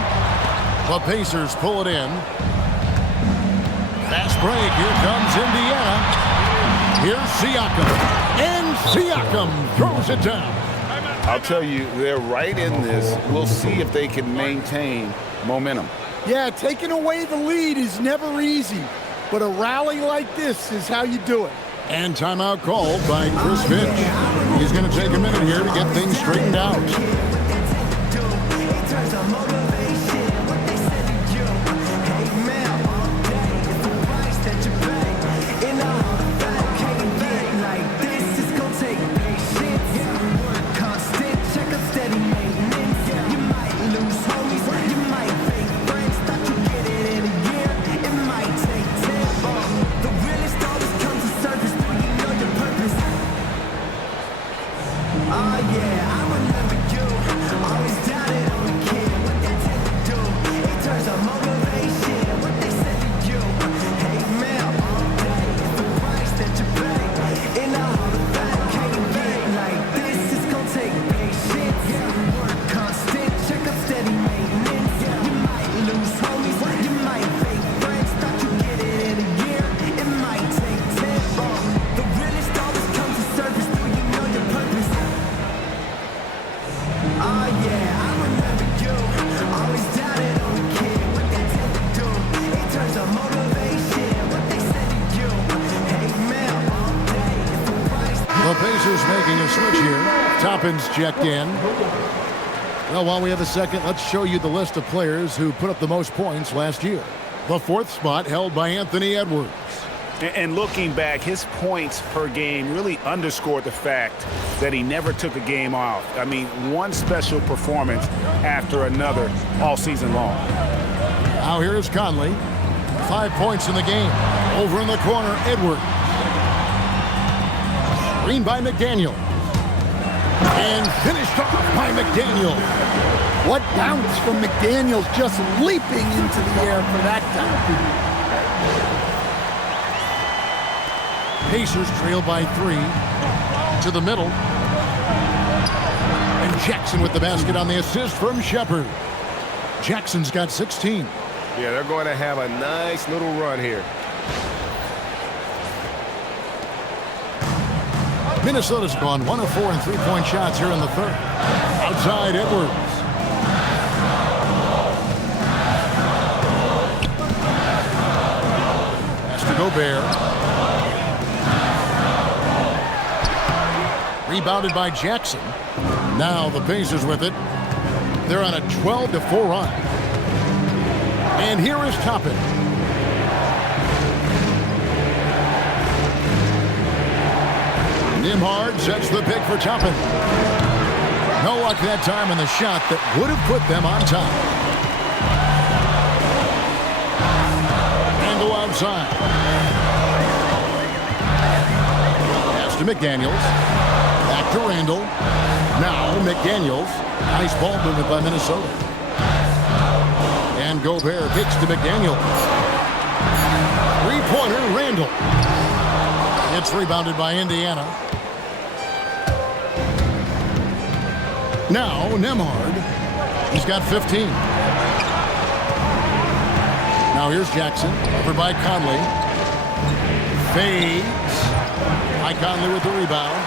The Pacers pull it in. Fast break. Here comes Indiana. Here's Siakam. And Siakam throws it down. I'll tell you, they're right in this. We'll see if they can maintain momentum. Yeah, taking away the lead is never easy. But a rally like this is how you do it. And timeout called by Chris Finch. He's going to take a minute here to get things straightened out. Toppin's checked in. Well, while we have a second, let's show you the list of players who put up the most points last year. The 4th spot held by Anthony Edwards. And looking back, his points per game really underscored the fact that he never took a game off. I mean, one special performance after another all season long. Now here's Conley. 5 points in the game. Over in the corner, Edwards. Screen by McDaniel. And finished off by McDaniel. What bounce from McDaniels, just leaping into the air for that time. Pacers trail by 3 to the middle. And Jackson with the basket on the assist from Shepherd. Jackson's got 16. Yeah, they're going to have a nice little run here. Minnesota's gone 1 of 4 in three-point shots here in the third. Outside Edwards. Pass to Gobert. Rebounded by Jackson. Now the Pacers with it. They're on a 12-4 run. And here is Toppin. Nembhard sets the pick for Toppin. No luck that time in the shot that would have put them on top. And go outside. Pass to McDaniels. Back to Randall. Now McDaniels. Nice ball movement by Minnesota. And Gobert kicks to McDaniels. Three-pointer, Randall. It's rebounded by Indiana. Now Nembhard. He's got 15. Now here's Jackson. Over by Conley. Fades. By Conley with the rebound.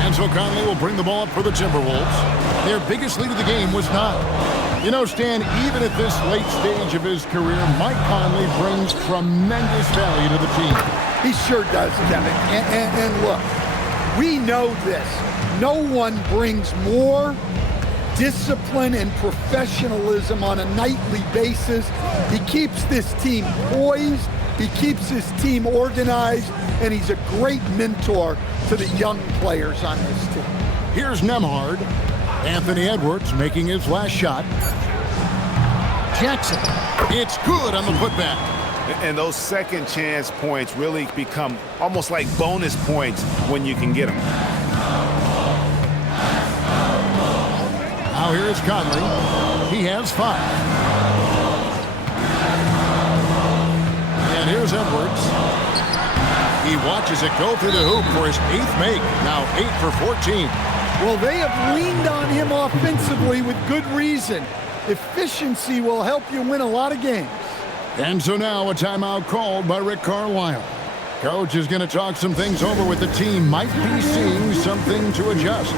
And so Conley will bring the ball up for the Timberwolves. Their biggest lead of the game was 9. You know, Stan, even at this late stage of his career, Mike Conley brings tremendous value to the team. He sure does, Kevin. And look, we know this. No one brings more discipline and professionalism on a nightly basis. He keeps this team poised. He keeps his team organized. And he's a great mentor to the young players on this team. Here's Nembhard. Anthony Edwards making his last shot. Jackson. It's good on the putback. And those second chance points really become almost like bonus points when you can get them. Now here's Conley. He has 5. And here's Edwards. He watches it go through the hoop for his 8th make. Now 8 for 14. Well, they have leaned on him offensively with good reason. Efficiency will help you win a lot of games. And so now a timeout called by Rick Carlisle. Coach is going to talk some things over with the team. Might be seeing something to adjust.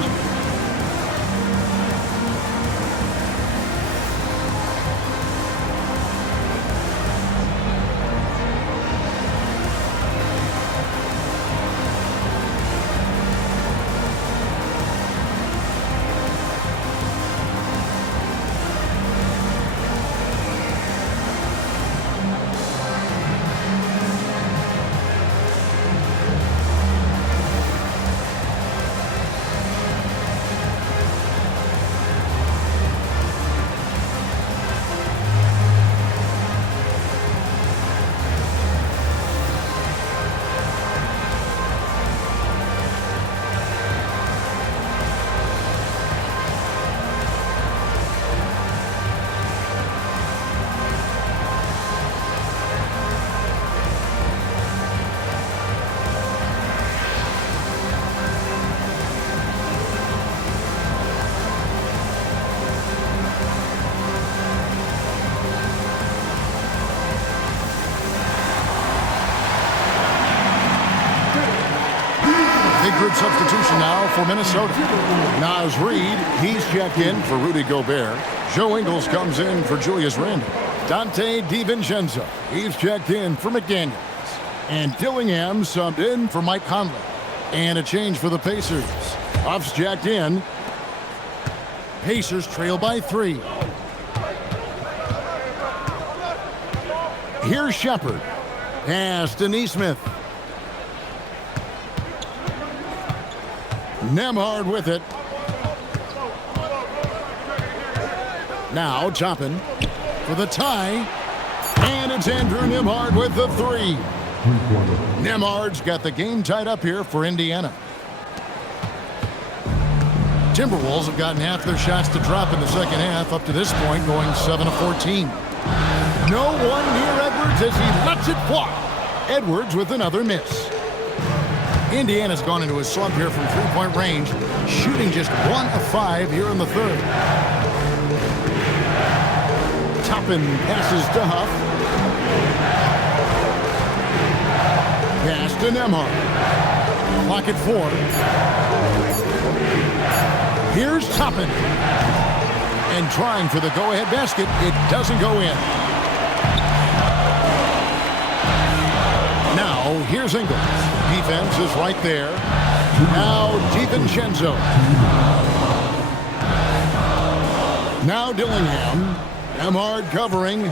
Group substitution now for Minnesota. Naz Reid, he's checked in for Rudy Gobert. Joe Ingles comes in for Julius Randle. Dante DiVincenzo, he's checked in for McDaniels. And Dillingham subbed in for Mike Conley. And a change for the Pacers. Huff's checked in. Pacers trail by 3. Here's Shepherd. Pass to Neesmith. Nembhard with it. Now Toppin for the tie. And it's Andrew Nembhard with the three. Nembhard's got the game tied up here for Indiana. Timberwolves have gotten half their shots to drop in the second half up to this point, going 7 of 14. No one near Edwards as he lets it fly. Edwards with another miss. Indiana's gone into a slump here from three-point range, shooting just 1 of 5 here in the third. Toppin passes to Huff. Pass to Nembhard. Clock at 4. Here's Toppin. And trying for the go-ahead basket. It doesn't go in. Now, here's Ingles. Defense is right there. Now, DiVincenzo. Now, Dillingham. Nembhard covering.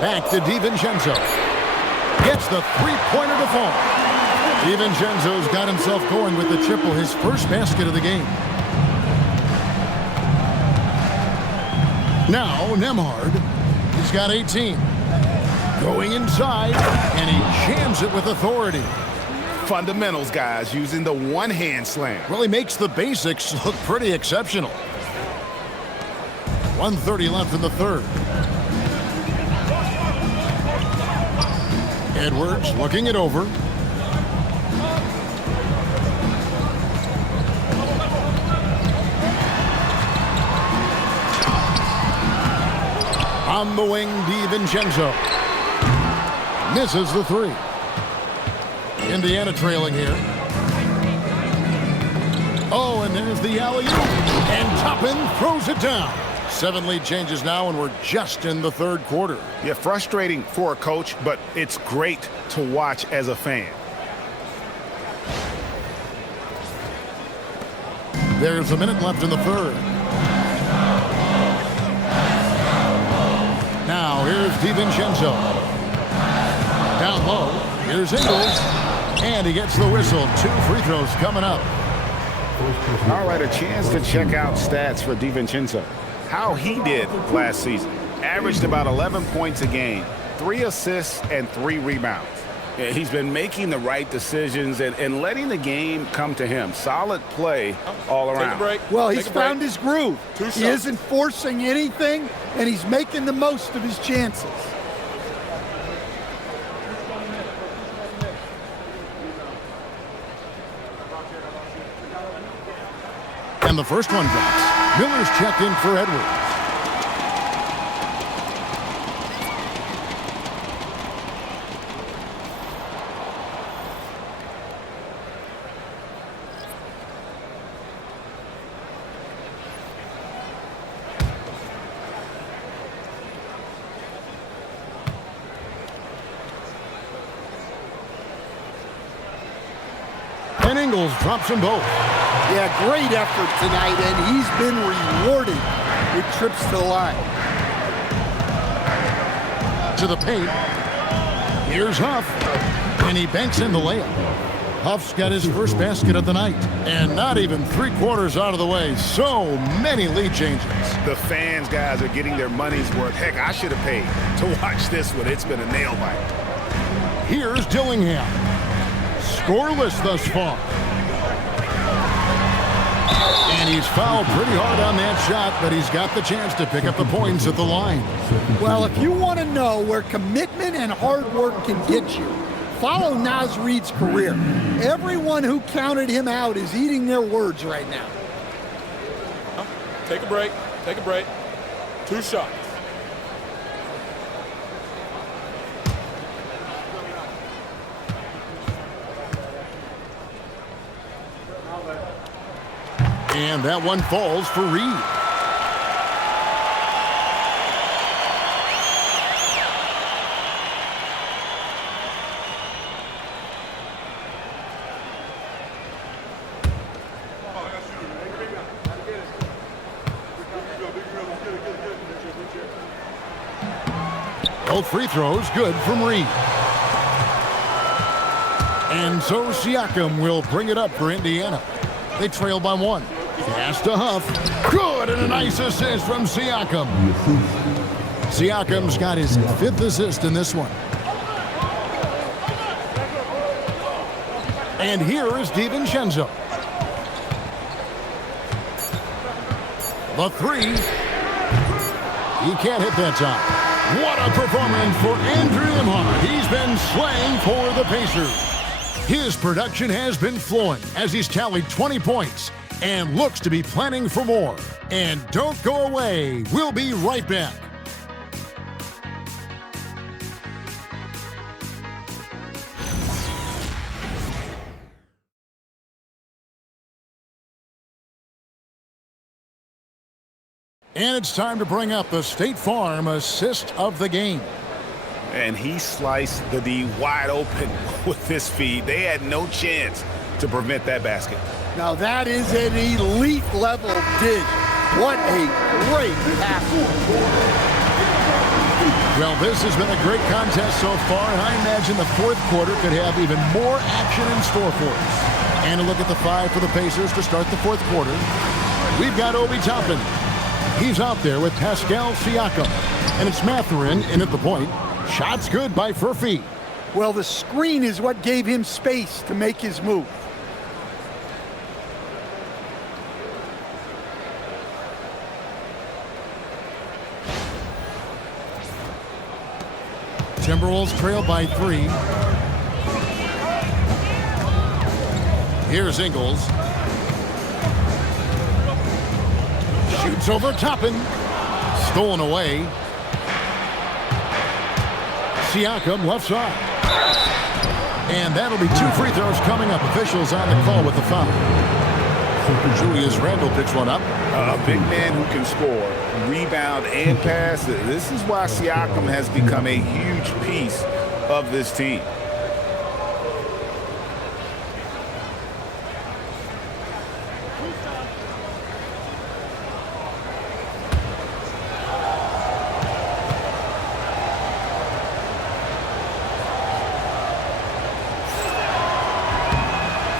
Back to DiVincenzo. Gets the three-pointer to fall. DiVincenzo's got himself going with the triple, his first basket of the game. Now, Nembhard. He's got 18. Going inside, and he jams it with authority. Fundamentals, guys, using the one-hand slam. Really makes the basics look pretty exceptional. 1:30 left in the third. Edwards looking it over. On the wing, DiVincenzo. Misses the three. Indiana trailing here. Oh, and there's the alley-oop. And Toppin throws it down. 7 lead changes now, and we're just in the third quarter. Yeah, frustrating for a coach, but it's great to watch as a fan. There's a minute left in the third. Now, here's DiVincenzo. Down low, here's Ingles. And he gets the whistle. 2 free throws coming up. All right, a chance to check out stats for DiVincenzo. How he did last season. Averaged about 11 points a game, 3 assists, and 3 rebounds. Yeah, he's been making the right decisions and letting the game come to him. Solid play all around. Take a break. Well, he's found his groove. He shots. isn't forcing anything, and he's making the most of his chances. And the first one drops. Miller's checked in for Edwards. And Ingles drops them both. Yeah, great effort tonight, and he's been rewarded with trips to the line. To the paint. Here's Huff. And he banks in the layup. Huff's got his first basket of the night. And not even 3/4 out of the way. So many lead changes. The fans, guys, are getting their money's worth. Heck, I should have paid to watch this one. It's been a nail biter. Here's Dillingham. Scoreless thus far. And he's fouled pretty hard on that shot, but he's got the chance to pick up the points at the line. Well, if you want to know where commitment and hard work can get you, follow Naz Reid's career. Everyone who counted him out is eating their words right now. Take a break. Take a break. 2 shots. And that one falls for Reid. Both free throws good from Reed. And so Siakam will bring it up for Indiana. They trail by 1. Pass to Huff. Good, and a nice assist from Siakam. Siakam's got his 5th assist in this one. And here is DiVincenzo. The 3. He can't hit that time. What a performance for Andrew Nembhard. He's been slaying for the Pacers. His production has been flowing as he's tallied 20 points and looks to be planning for more. And don't go away. We'll be right back. And it's time to bring up the State Farm assist of the game. And he sliced the D wide open with his feed. They had no chance to prevent that basket. Now that is an elite level dig. What a great pass. Well, this has been a great contest so far, and I imagine the 4th quarter could have even more action in store for us. And a look at the 5 for the Pacers to start the 4th quarter. We've got Obi Toppin. He's out there with Pascal Siakam. And it's Mathurin in at the point. Shots good by Furphy. Well, the screen is what gave him space to make his move. Timberwolves trail by 3. Here's Ingles. Shoots over Toppin. Stolen away. Siakam left side. And that'll be 2 free throws coming up. Officials on the call with the foul. Julius Randle picks one up. A big man who can score, rebound, and pass. This is why Siakam has become a huge piece of this team.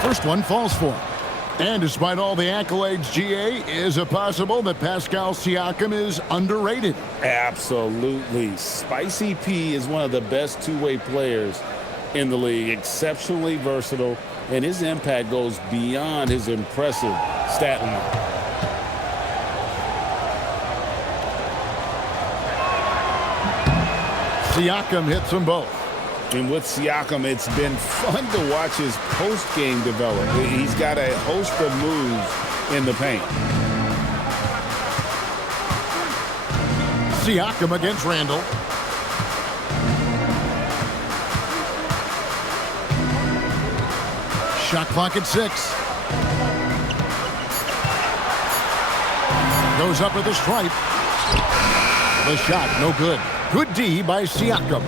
First one falls for him. And despite all the accolades, GA, is it possible that Pascal Siakam is underrated? Absolutely. Spicy P is one of the best two-way players in the league. Exceptionally versatile, and his impact goes beyond his impressive stat line. Siakam hits them both. And with Siakam, it's been fun to watch his post-game develop. He's got a host of moves in the paint. Siakam against Randle. Shot clock at 6. Goes up with a stripe. The shot, no good. Good D by Siakam.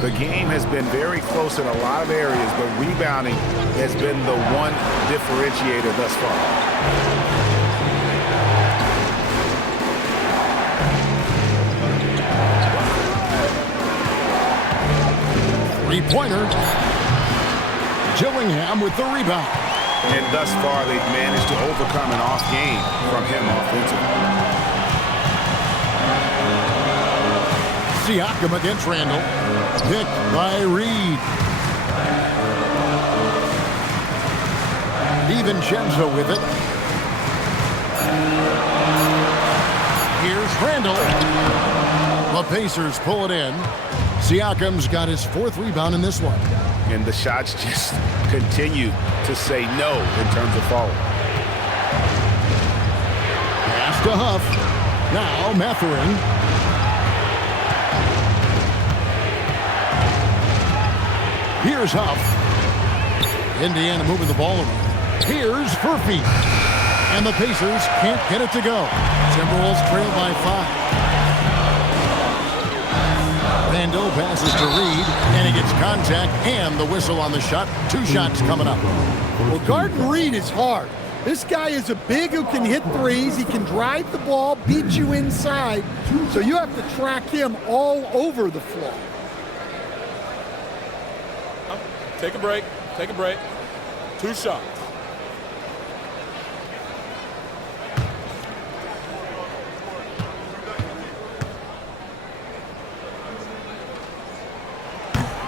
The game has been very close in a lot of areas, but rebounding has been the one differentiator thus far. Three-pointer. Gillingham with the rebound. And thus far, they've managed to overcome an off game from him offensively. Siakam against Randle. Picked by Reed. DiVincenzo with it. Here's Randle. The Pacers pull it in. Siakam's got his 4th rebound in this one. And the shots just continue to say no in terms of falling. Pass to Huff. Now Mathurin. Here's Huff. Indiana moving the ball around. Here's Furphy. And the Pacers can't get it to go. Timberwolves trail by 5. Randle passes to Reed, and he gets contact and the whistle on the shot. 2 shots coming up. Well, guarding Reed is hard. This guy is a big who can hit threes. He can drive the ball, beat you inside. So you have to track him all over the floor. Take a break. Take a break. 2 shots.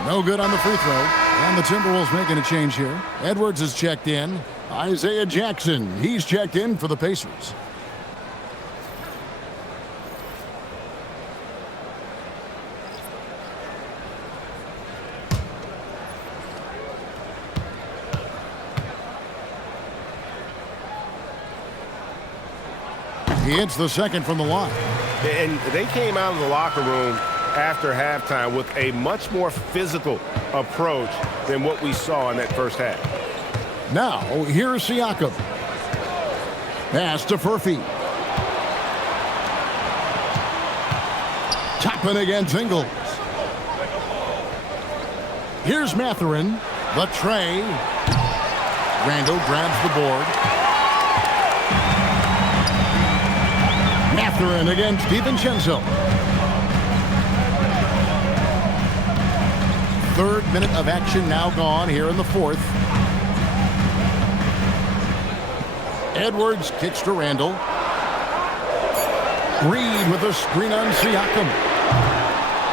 No good on the free throw. And the Timberwolves making a change here. Edwards is checked in. Isaiah Jackson, he's checked in for the Pacers. He hits the second from the line. And they came out of the locker room after halftime with a much more physical approach than what we saw in that first half. Now, here's Siakam. Pass to Furphy. Tapping against Ingles. Here's Mathurin. The tray. Randall grabs the board. Mathurin against DiVincenzo. Third minute of action now gone here in the fourth. Edwards kicks to Randall. Reed with a screen on Siakam.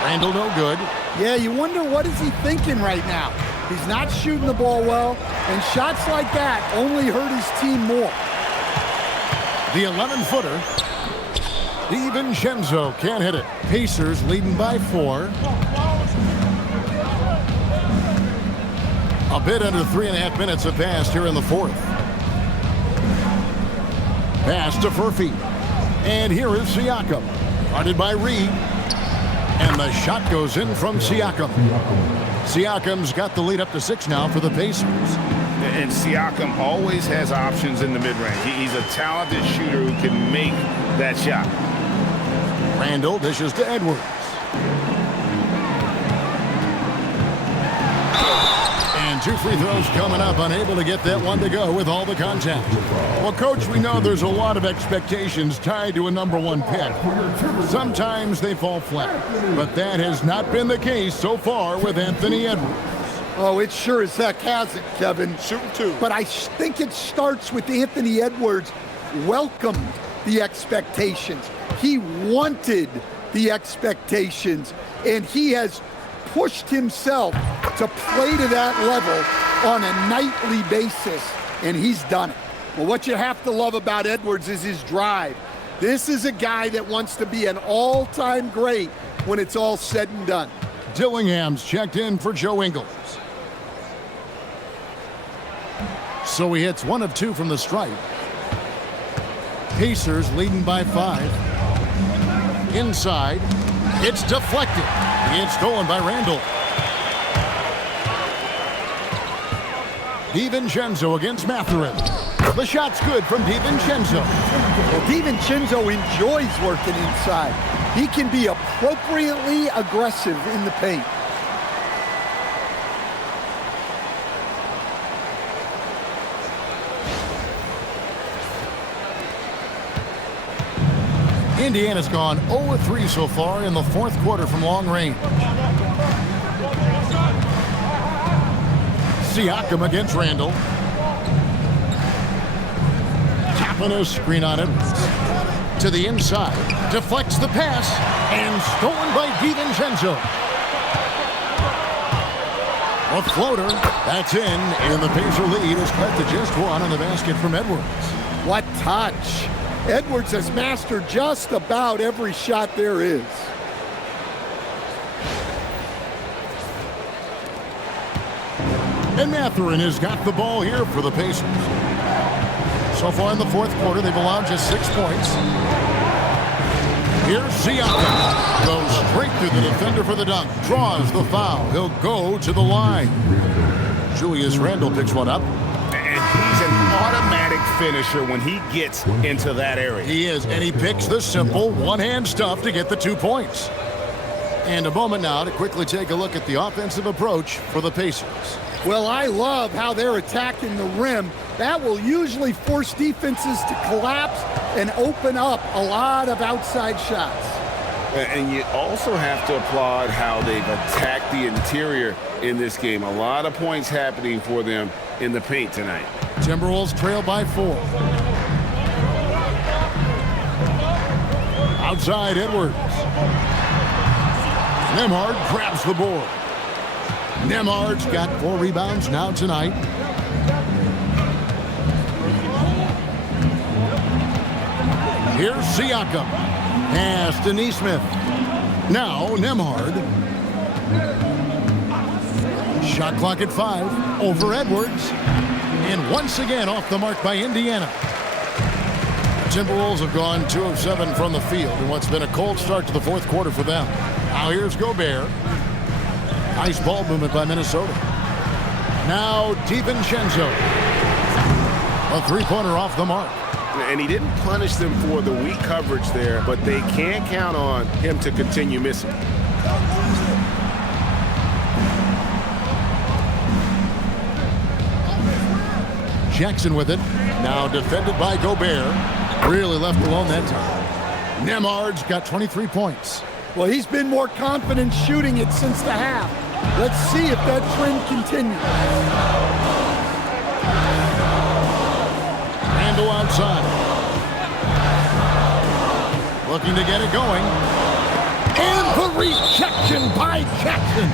Randall no good. Yeah, you wonder what is he thinking right now. He's not shooting the ball well, and shots like that only hurt his team more. The 11-footer. DiVincenzo can't hit it. Pacers leading by 4. A bit under 3.5 minutes have passed here in the fourth. Pass to Furphy. And here is Siakam. Guarded by Reed. And the shot goes in from Siakam. Siakam's got the lead up to 6 now for the Pacers. And Siakam always has options in the mid-range. He's a talented shooter who can make that shot. Randall dishes to Edwards. And 2 free throws coming up, unable to get that one to go with all the contact. Well, Coach, we know there's a lot of expectations tied to a #1 pick. Sometimes they fall flat, but that has not been the case so far with Anthony Edwards. Oh, it sure as heck hasn't, Kevin. Shooting 2. But I think it starts with Anthony Edwards welcomed the expectations. He wanted the expectations, and he has pushed himself to play to that level on a nightly basis, and he's done it. Well, what you have to love about Edwards is his drive. This is a guy that wants to be an all-time great when it's all said and done. Dillingham's checked in for Joe Ingles. So he hits 1 of 2 from the stripe. Pacers leading by 5. Inside. It's deflected. It's stolen by Randall. DiVincenzo against Mathurin. The shot's good from DiVincenzo. Well, DiVincenzo enjoys working inside. He can be appropriately aggressive in the paint. Indiana's gone 0-3 so far in the fourth quarter from long range. Siakam against Randall. Tapping a screen on Edwards. To the inside. Deflects the pass. And stolen by DiVincenzo. A floater. That's in. And the Pacer lead is cut to just 1 on the basket from Edwards. What touch. Edwards has mastered just about every shot there is. And Mathurin has got the ball here for the Pacers. So far in the fourth quarter, they've allowed just 6 points. Here's Siakam. Goes straight through the defender for the dunk. Draws the foul. He'll go to the line. Julius Randle picks one up. And he's an automatic finisher when he gets into that area. He is, and he picks the simple one-hand stuff to get the 2 points. And a moment now to quickly take a look at the offensive approach for the Pacers. Well, I love how they're attacking the rim That will usually force defenses to collapse and open up a lot of outside shots. And you also have to applaud how they've attacked the interior in this game. A lot of points happening for them in the paint tonight. Timberwolves trail by 4. Outside Edwards. Nembhard grabs the board. Nembhard's got 4 rebounds now tonight. Here's Siakam. Pass to Nesmith. Now Nembhard. Shot clock at 5. Over Edwards. And once again off the mark by Indiana. The Timberwolves have gone 2 of 7 from the field in what's been a cold start to the fourth quarter for them. Now here's Gobert. Nice ball movement by Minnesota. Now DiVincenzo. A three-pointer off the mark. And he didn't punish them for the weak coverage there, but they can't count on him to continue missing. Jackson with it. Now defended by Gobert. Really left alone that time. Nembhard's got 23 points. Well, he's been more confident shooting it since the half. Let's see if that trend continues. Randle outside. Looking to get it going. And the rejection by Jackson.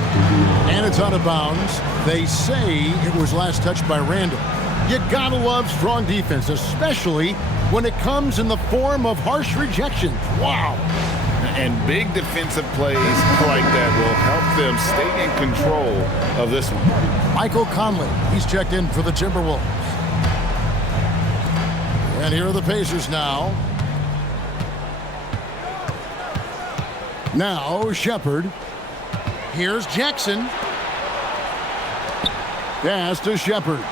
And it's out of bounds. They say it was last touched by Randle. You gotta love strong defense, especially when it comes in the form of harsh rejections. Wow. And big defensive plays like that will help them stay in control of this one. Michael Conley, he's checked in for the Timberwolves. And here are the Pacers now. Now Shepherd. Here's Jackson. Pass to Shepherd.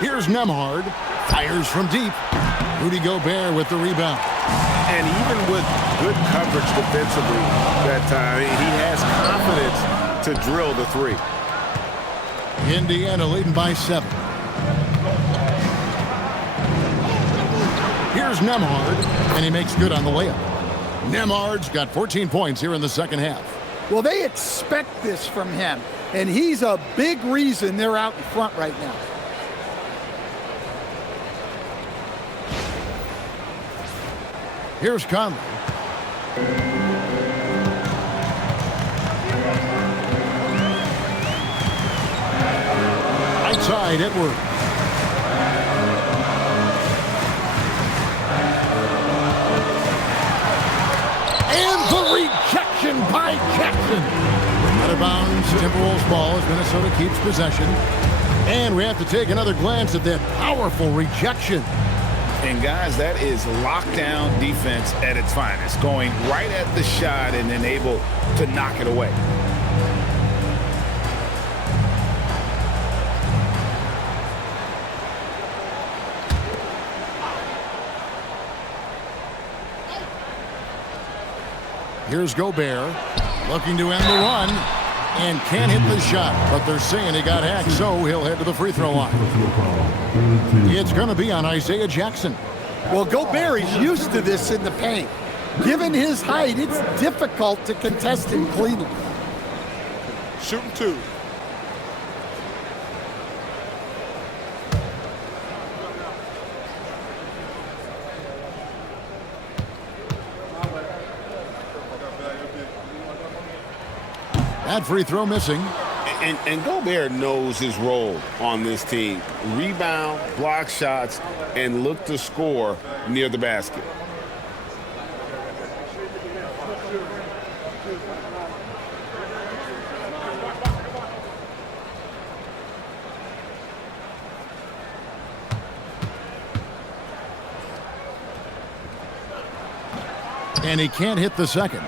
Here's Nembhard. Fires from deep. Rudy Gobert with the rebound. And even with good coverage defensively that time, he has confidence to drill the 3. Indiana leading by 7. Here's Nembhard, and he makes good on the layup. Nembhard's got 14 points here in the second half. Well, they expect this from him, and he's a big reason they're out in front right now. Here's Conley. Outside Edwards. And the rejection by Jackson. Out of bounds, Timberwolves ball as Minnesota keeps possession. And we have to take another glance at that powerful rejection. And guys, that is lockdown defense at its finest, going right at the shot and then able to knock it away. Here's Gobert looking to end the run and can't hit the shot, but they're saying he got hacked, so he'll head to the free throw line. It's going to be on Isaiah Jackson. Well, Gobert is used to this in the paint. Given his height, it's difficult to contest him cleanly. Shooting 2. That free throw missing. And Gobert knows his role on this team. Rebound, block shots, and look to score near the basket. And he can't hit the second.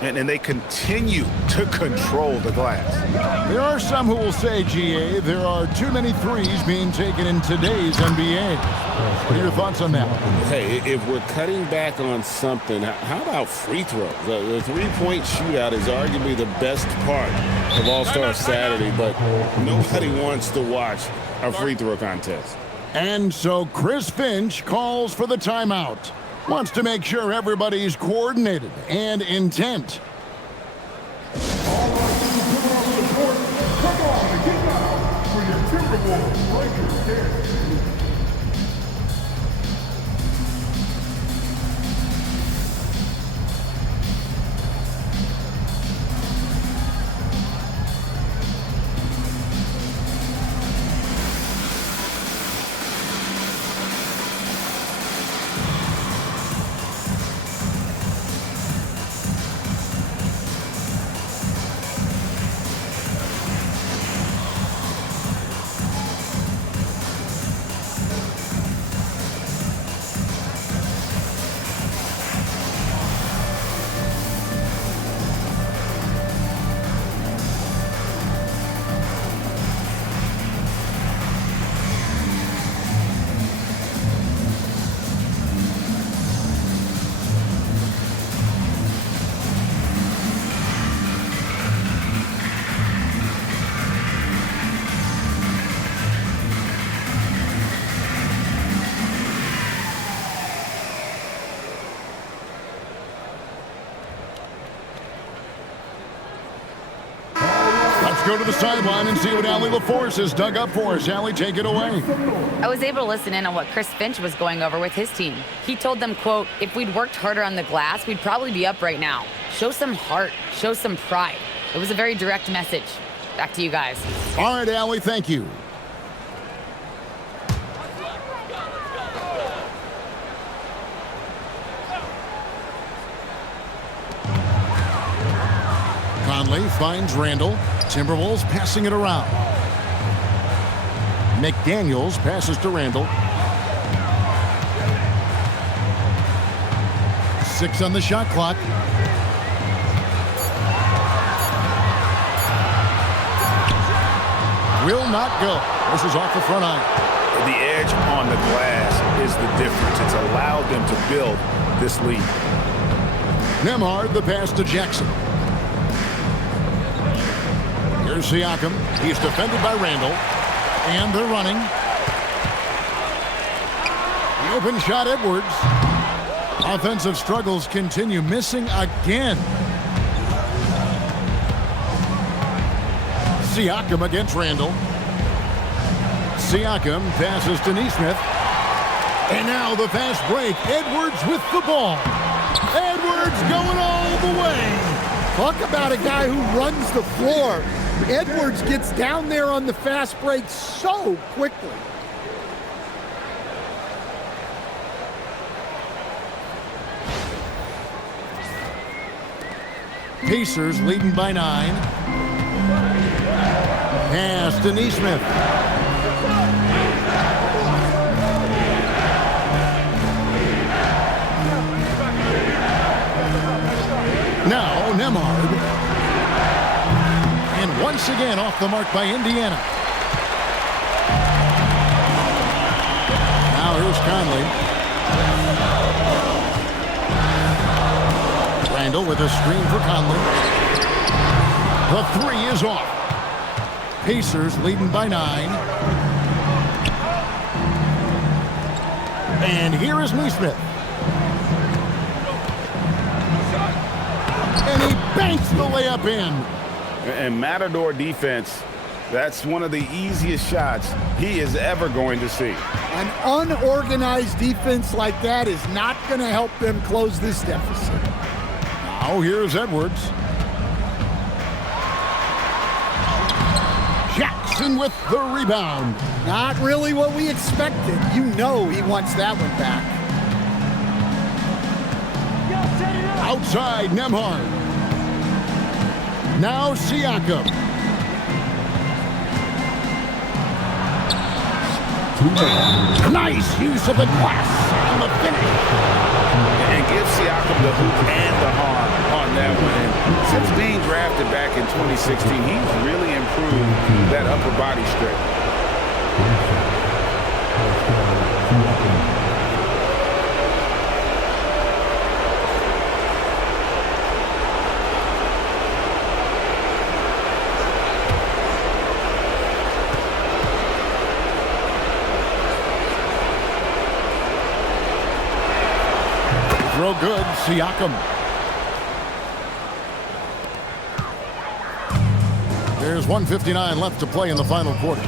And they continue to control the glass. There are some who will say, GA, there are too many threes being taken in today's NBA. What are your thoughts on that? Hey, if we're cutting back on something, how about free throws? The three-point shootout is arguably the best part of All-Star Saturday, but nobody wants to watch a free throw contest. And so Chris Finch calls for the timeout. Wants to make sure everybody's coordinated and intent. Come on, get down for your Timberwolves Breakers dance. Go to the sideline and see what Allie LaForce has dug up for us. Allie, take it away. I was able to listen in on what Chris Finch was going over with his team. He told them, quote, if we'd worked harder on the glass, we'd probably be up right now. Show some heart. Show some pride. It was a very direct message. Back to you guys. All right, Allie, thank you. Conley finds Randall. Timberwolves passing it around. McDaniels passes to Randall. 6 on the shot clock. Will not go. This is off the front iron. The edge on the glass is the difference. It's allowed them to build this lead. Nembhard, the pass to Jackson. Here's Siakam. He's defended by Randall. And they're running. The open shot, Edwards. Offensive struggles continue. Missing again. Siakam against Randall. Siakam passes to Nesmith. And now the fast break. Edwards with the ball. Edwards going all the way. Talk about a guy who runs the floor. Edwards gets down there on the fast break so quickly. Pacers leading by 9. Pass to Nesmith. Now Nembhard. And once again off the mark by Indiana. Now here's Conley. Randall with a screen for Conley. The 3 is off. Pacers leading by 9. And here is Nesmith. And he banks the layup in. And Matador defense, that's one of the easiest shots he is ever going to see. An unorganized defense like that is not going to help them close this deficit. Now here's Edwards. Jackson with the rebound. Not really what we expected. You know he wants that one back. Outside Nembhard. Now Siakam. Nice use of the glass on the finish. And give Siakam the hoop and the harm on that one. And since being drafted back in 2016, he's really improved that upper body strength. throw good. Siakam. There's 1:59 left to play in the final quarter.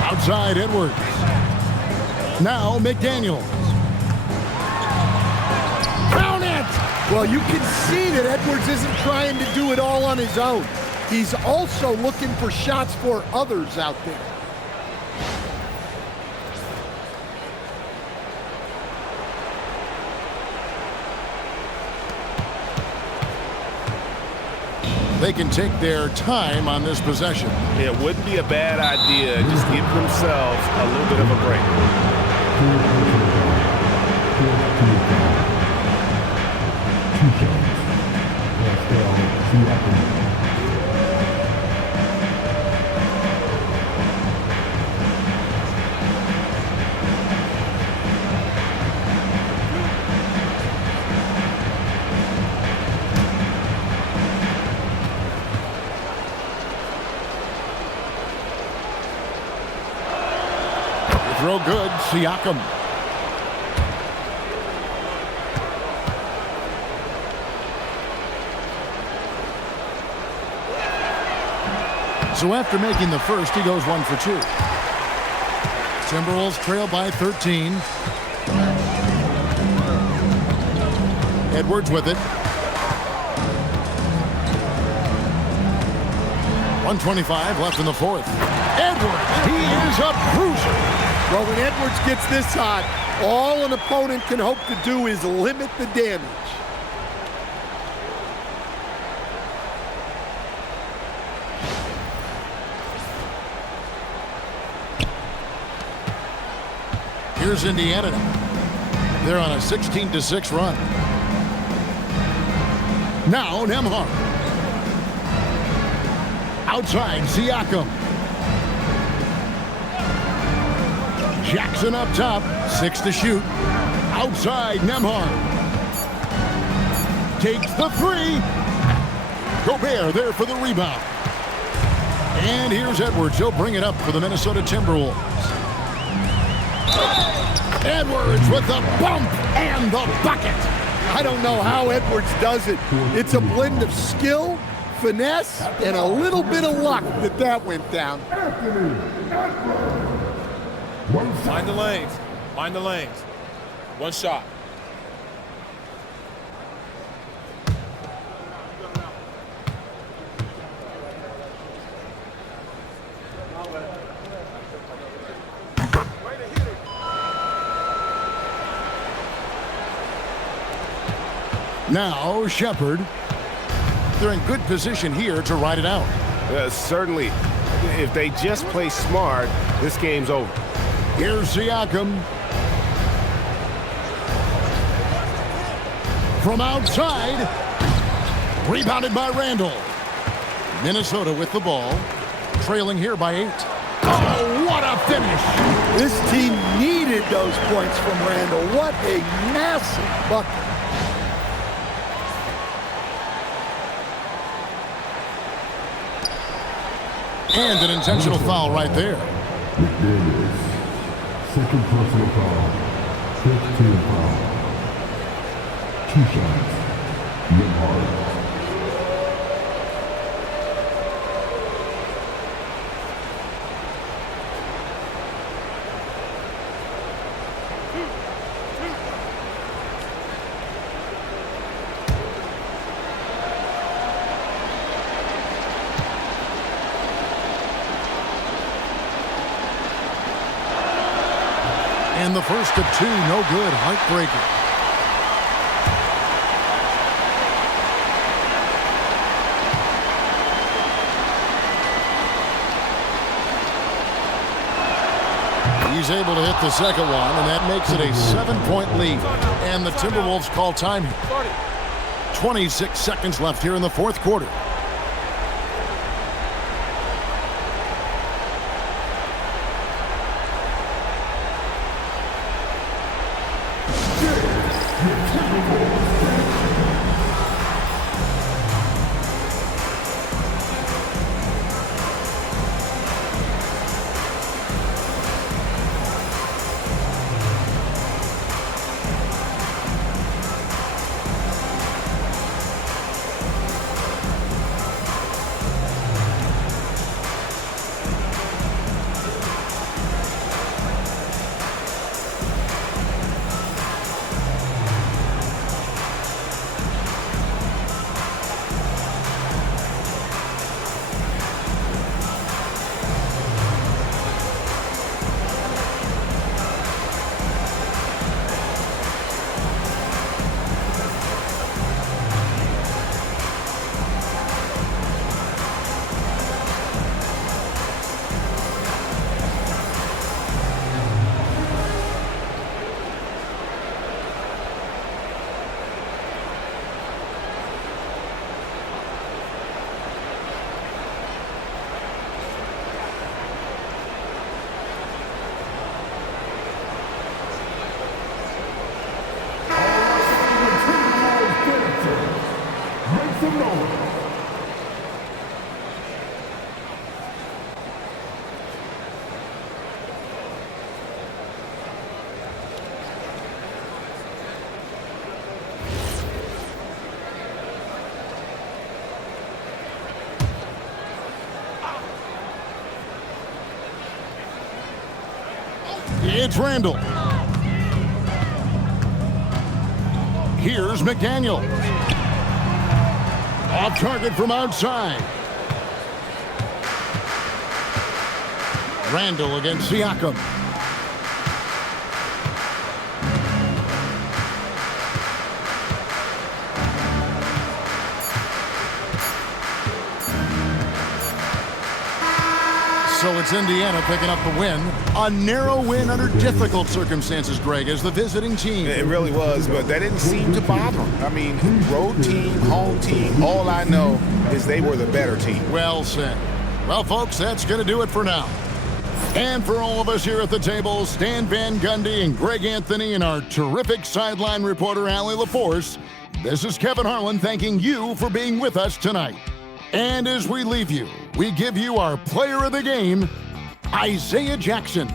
Outside Edwards. Now McDaniels. Count it! Well, you can see that Edwards isn't trying to do it all on his own. He's also looking for shots for others out there. They can take their time on this possession. It wouldn't be a bad idea. Just give themselves a little bit of a break. Throw good. Siakam. So after making the first, he goes 1 for 2. Timberwolves trail by 13. Edwards with it. 1:25 left in the fourth. Edwards, he is a bruiser. Well, when Edwards gets this hot, all an opponent can hope to do is limit the damage. Here's Indiana. They're on a 16-6 run. Now Nembhard. Outside Siakam. Jackson up top, 6 to shoot. Outside Nembhard. Takes the 3. Gobert there for the rebound. And here's Edwards. He'll bring it up for the Minnesota Timberwolves. Edwards with the bump and the bucket. I don't know how Edwards does it. It's a blend of skill, finesse, and a little bit of luck that went down. Mind the lanes. Mind the lanes. One shot. Now Shepherd. They're in good position here to ride it out. Certainly, if they just play smart, this game's over. Here's Siakam. From outside. Rebounded by Randall. Minnesota with the ball. Trailing here by 8. Oh, what a finish. This team needed those points from Randall. What a massive bucket. And an intentional foul right there. Second personal foul. 15 foul. 2 shots. Nembhard. And the first of 2, no good. Heartbreaker. He's able to hit the second one, and that makes it a 7-point lead. And the Timberwolves call time here. 26 seconds left here in the fourth quarter. It's Randall. Here's McDaniel. Off target from outside. Randall against Siakam. So it's Indiana picking up the win. A narrow win under difficult circumstances, Greg, as the visiting team. It really was, but that didn't seem to bother them. I mean, road team, home team, all I know is they were the better team. Well said. Well, folks, that's going to do it for now. And for all of us here at the table, Stan Van Gundy and Greg Anthony and our terrific sideline reporter, Allie LaForce, this is Kevin Harlan thanking you for being with us tonight. And as we leave you, we give you our player of the game, Isaiah Jackson.